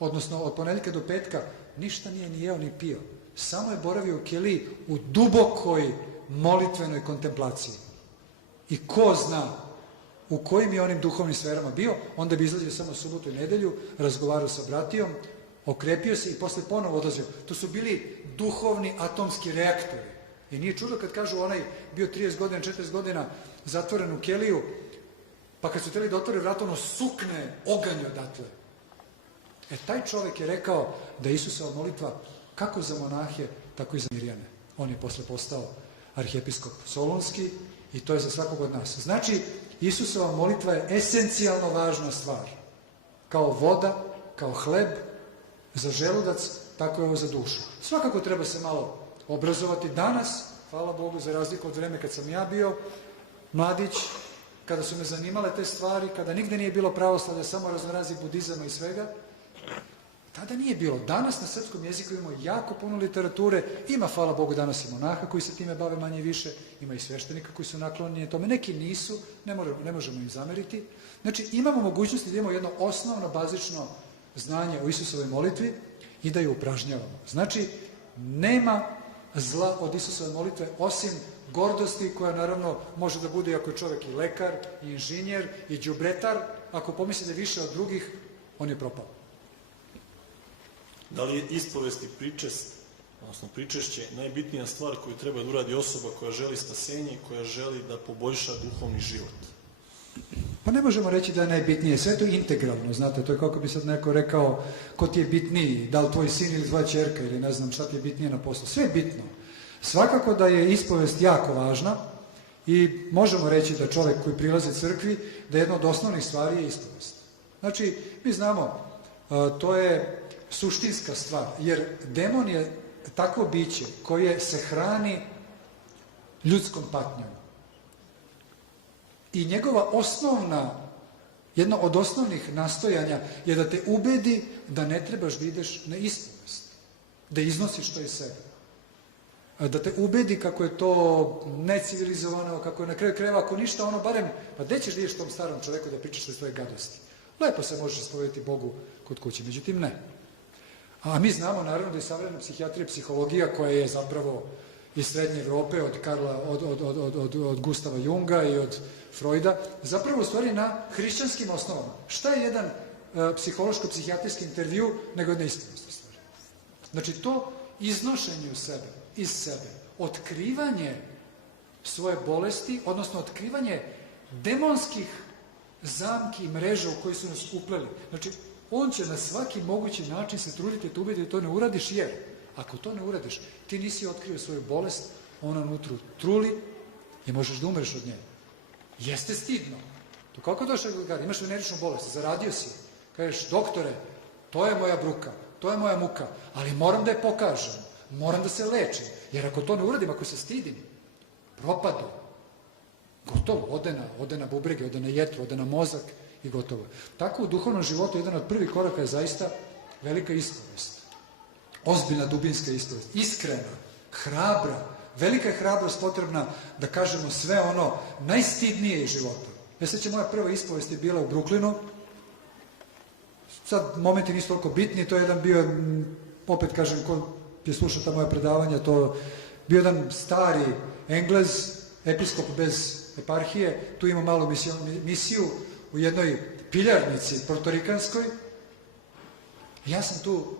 odnosno od ponedeljka do petka, ništa nije ni jeo ni pio. Samo je boravio u keliji u dubokoj molitvenoj kontemplaciji. I ko zna u kojim je onim duhovnim sferama bio, onda bi izlazio samo subotu i nedelju, razgovarao sa bratijom, okrepio se i posle ponovo odlazio. To su bili duhovni atomski reaktori. I nije čudo kad kažu onaj bio 30 godina, 40 godina zatvoren u keliju, pa kad su htjeli da otvore vrat, ono sukne oganj odatle. Taj čovjek je rekao da je Isusova molitva kako za monahe, tako i za Mirjane. On je posle postao arhijepiskop Solunski i to je za svakog od nas. Znači, Isusova molitva je esencijalno važna stvar. Kao voda, kao hleb, za želudac, tako je ovo za dušu. Svakako treba se malo obrazovati danas, hvala Bogu, za razliku od vreme kad sam ja bio mladić, kada su me zanimale te stvari, kada nigde nije bilo pravoslavlja, samo raznorazni budizama i svega, tada nije bilo. Danas na srpskom jeziku imamo jako puno literature, ima, hvala Bogu, danas i monaha koji se time bave manje i više, ima i sveštenika koji su naklonjeni tome, neki nisu, ne možemo im zameriti. Znači, imamo mogućnosti da imamo jedno osnovno, bazično znanje o Isusovoj molitvi i da ju upražnjavamo. Znači, nema zla od Isusove molitve, osim gordosti koja naravno može da bude ako je čovek i lekar, i inženjer, i đubretar, ako pomisli da je više od drugih, on je propao. Da li je ispovest i pričešće najbitnija stvar koju treba da uradi osoba koja želi spasenje i koja želi da poboljša duhovni život? Pa ne možemo reći da je najbitnije, sve je to integralno, znate, to je kako bi sad neko rekao ko ti je bitniji, da li tvoj sin ili tvoja ćerka ili ne znam šta ti je bitnije na poslu, sve je bitno. Svakako da je ispovest jako važna i možemo reći da čovek koji prilazi crkvi, da jedna od osnovnih stvari je ispovest. Znači, mi znamo, to je suštinska stvar, jer demon je takvo biće koje se hrani ljudskom patnjom. I njegova osnovna, jedno od osnovnih nastojanja je da te ubedi da ne trebaš da ideš na ispovest, da iznosiš to iz sebe. Da te ubedi kako je to necivilizovano, kako je na kraju krajeva, ako ništa, ono barem, pa gde ćeš da ideš tom starom čoveku da pričaš svoje gadosti? Lepo se možeš ispovedati Bogu kod kuće, međutim ne. A mi znamo naravno da je savremena psihijatrija i psihologija koja je zapravo iz Srednje Evrope, od Gustava Junga i od Freuda, zapravo u stvari na hrišćanskim osnovama. Šta je jedan psihološko-psihijatrijski intervju nego jedna istinnost u stvari? Znači to iznošenje u sebe, iz sebe, otkrivanje svoje bolesti, odnosno otkrivanje demonskih zamki i mreža u koji su nas upleli. Znači, on će na svaki mogući način se truditi da ubedi da to ne uradiš, jer ako to ne uradiš, ti nisi otkrio svoju bolest, ona unutru truli i možeš da umreš od nje. Jeste stidno. To kako došao lekar, imaš veneričnu bolest, zaradio si. Kažeš, doktore, to je moja bruka, to je moja muka, ali moram da je pokažem, moram da se lečim, jer ako to ne uradim, ako se stidim, propadu. Gotovo, ode na bubrege, ode na jetru, ode na mozak i gotovo. Tako u duhovnom životu jedan od prvih koraka je zaista velika ispovest. Ozbiljna dubinska ispovest. Iskrena, hrabra, velika je hrabrost potrebna da kažemo sve ono najstidnije iz života. Ja sećam, moja prva ispovest je bila u Brooklynu. Sad momenti nisu toliko bitni, to je jedan bio, opet kažem, ko je slušao ta moja predavanja, to bio jedan stari Englez, episkop bez eparhije, tu ima malu misiju u jednoj piljarnici portorikanskoj. Ja sam tu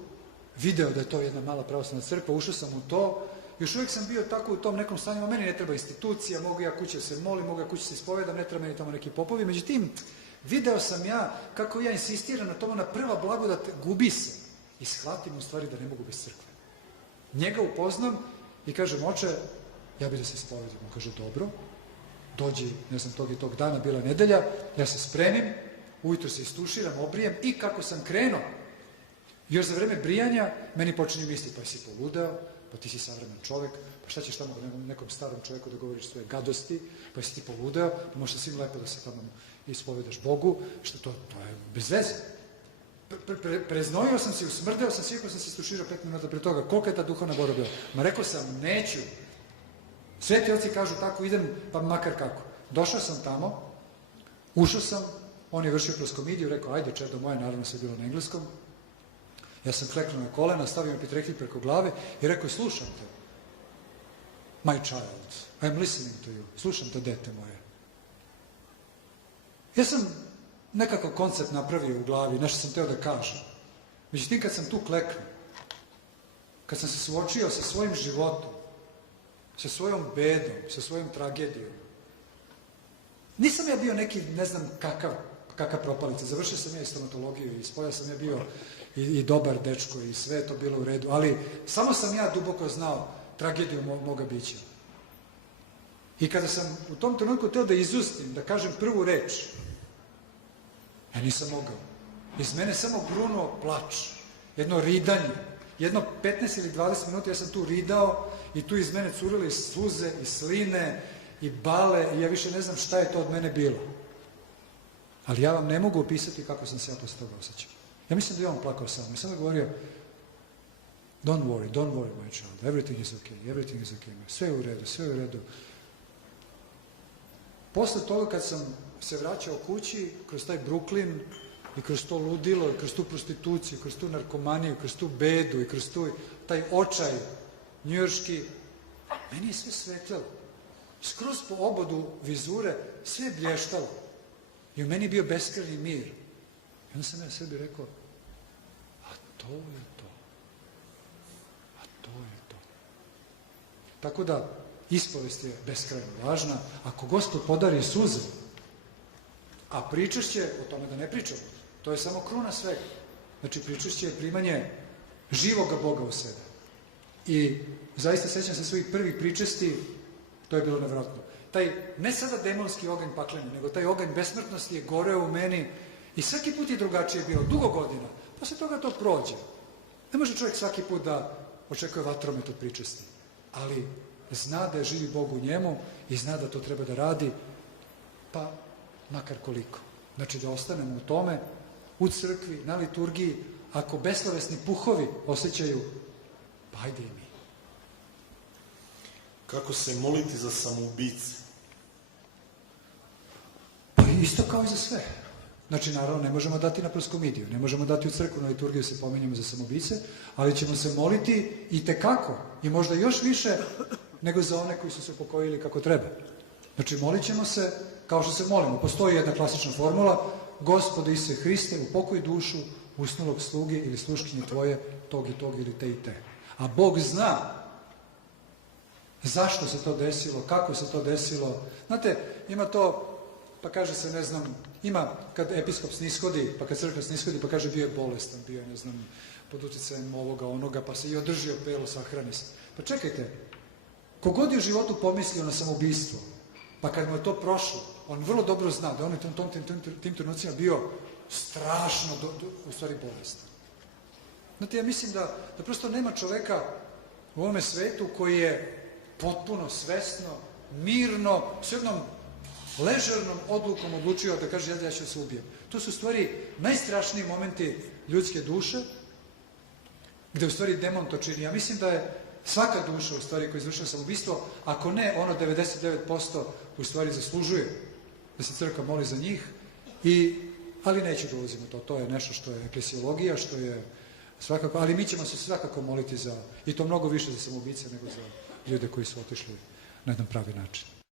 video da je to jedna mala pravoslavna crkva, ušao sam u to, još uvijek sam bio tako u tom nekom stanju, meni ne treba institucija, mogu ja kuće se molim, mogu ja kuće se ispovedam, ne treba meni tamo neki popovi, međutim, video sam ja kako ja insistiram na tomu, na prva blagodat gubi se i shvatim u stvari da ne mogu bez crkve. Njega upoznam i kažem, oče, ja bih da se ispovedim. On kaže, dobro, dođi, ne znam, tog i tog dana, bila nedelja, ja se spremim, ujutro se istuširam, obrijem i kako sam krenuo, još za vreme brijanja, meni počinju misli, pa si poludeo, pa ti si savremen čovek, pa šta ćeš tamo nekom starom čoveku da govoriš svoje gadosti, pa si ti poludeo, pa možda svim lepo da se tamo ispovedaš Bogu, što to je bez veze. Preznojio sam se, usmrdeo sam, svikao sam se, istuširao 5 minuta pre toga, kolika je ta duhovna borba bila? Ma rekao sam, neću. Sveti oci kažu tako, idem, pa makar kako. Došao sam tamo, ušao sam, on je vršio proskomidiju, rekao, ajde čedo moje, naravno sve bilo na engleskom. Ja sam kleknuo na kolena, stavio mi pitrekli preko glave i rekao, slušam te, my child, I'm listening to you, slušam te, dete moje. Ja sam nekakav koncept napravio u glavi, nešto sam teo da kažem. Međutim, kad sam tu kleknuo, kad sam se suočio sa svojim životom, sa svojom bedom, sa svojom tragedijom, nisam ja bio neki, ne znam kakav propalica. Završio sam ja i stomatologiju i spolja sam ja bio i dobar dečko i sve je to bilo u redu, ali samo sam ja duboko znao tragediju moga bića. I kada sam u tom trenutku teo da izustim, da kažem prvu reč, ja nisam mogao. Iz mene samo grunuo plač, jedno ridanje, jedno 15 ili 20 minuta ja sam tu ridao i tu iz mene curile i suze i sline i bale i ja više ne znam šta je to od mene bilo. Ali ja vam ne mogu opisati kako sam se ja posle toga osjećao. Ja mislim da je on plakao sam. I sam govorio, don't worry my child, everything is okay. Sve je u redu, sve je u redu. Posle toga kad sam se vraćao kući, kroz taj Brooklyn, i kroz to ludilo, i kroz tu prostituciju, kroz tu narkomaniju, kroz tu bedu, i kroz taj očaj njujorški, meni je sve svetljalo. Skroz po obodu vizure, sve je blještalo. I u meni je bio beskrajni mir. I onda sam ja sebi rekao, a to je to. A to je to. Tako da, ispovest je beskrajno važna. Ako Gospod podari suze, a pričašće o tome da ne pričamo, to je samo kruna svega. Znači, pričašće je primanje živoga Boga u sebe. I zaista sećam se svojih prvih pričesti, to je bilo nevjerojatno. Taj, ne sada demonski oganj paklenja, nego taj oganj besmrtnosti je goreo u meni i svaki put je drugačije bilo, dugo godina. Posle toga to prođe. Ne može čovjek svaki put da očekuje vatromet od pričesti, ali zna da je živi Bog u njemu i zna da to treba da radi, pa makar koliko. Znači da ostanemo u tome, u crkvi, na liturgiji, ako beslovesni puhovi osjećaju, pa ajde i mi. Kako se moliti za samoubice? Pa isto kao i za sve. Znači, naravno, ne možemo dati na proskomidiju, ne možemo dati u crkvu na liturgiju se pominjemo za samoubice, ali ćemo se moliti i tekako, i možda još više nego za one koji su se upokojili kako treba. Znači, molit ćemo se kao što se molimo. Postoji jedna klasična formula, Gospode Isuse Hriste, upokoj dušu usnulog sluge ili sluškinje tvoje, tog i tog ili te i te. A Bog zna zašto se to desilo, kako se to desilo. Znate, ima to, pa kaže se, ne znam, ima kad episkop snishodi, pa kad crkva snishodi, pa kaže bio je bolestan, bio je, ne znam, pod utjecajem ovoga, onoga, pa se i održio pelo, sahrani se. Pa čekajte, kogod je u životu pomislio na samoubistvo, pa kad mu je to prošlo, on vrlo dobro zna da on je tim trenucima bio strašno, u stvari bolestan. Znate, ja mislim da prosto nema čoveka u ovome svetu koji je potpuno svesno, mirno, s jednom ležernom odlukom odlučio da kaže ja ću se ubijem. To su u stvari najstrašniji momenti ljudske duše, gde u stvari demon to čini. Ja mislim da je svaka duša u stvari koja izvršava samoubistvo, ako ne, ono 99% u stvari zaslužuje da se crkva moli za njih, ali neću da ulazim u to. To je nešto što je eklesiologija, što je svakako, ali mi ćemo se svakako moliti za, i to mnogo više za samoubice nego za ljude koji su otišli na jedan pravi način.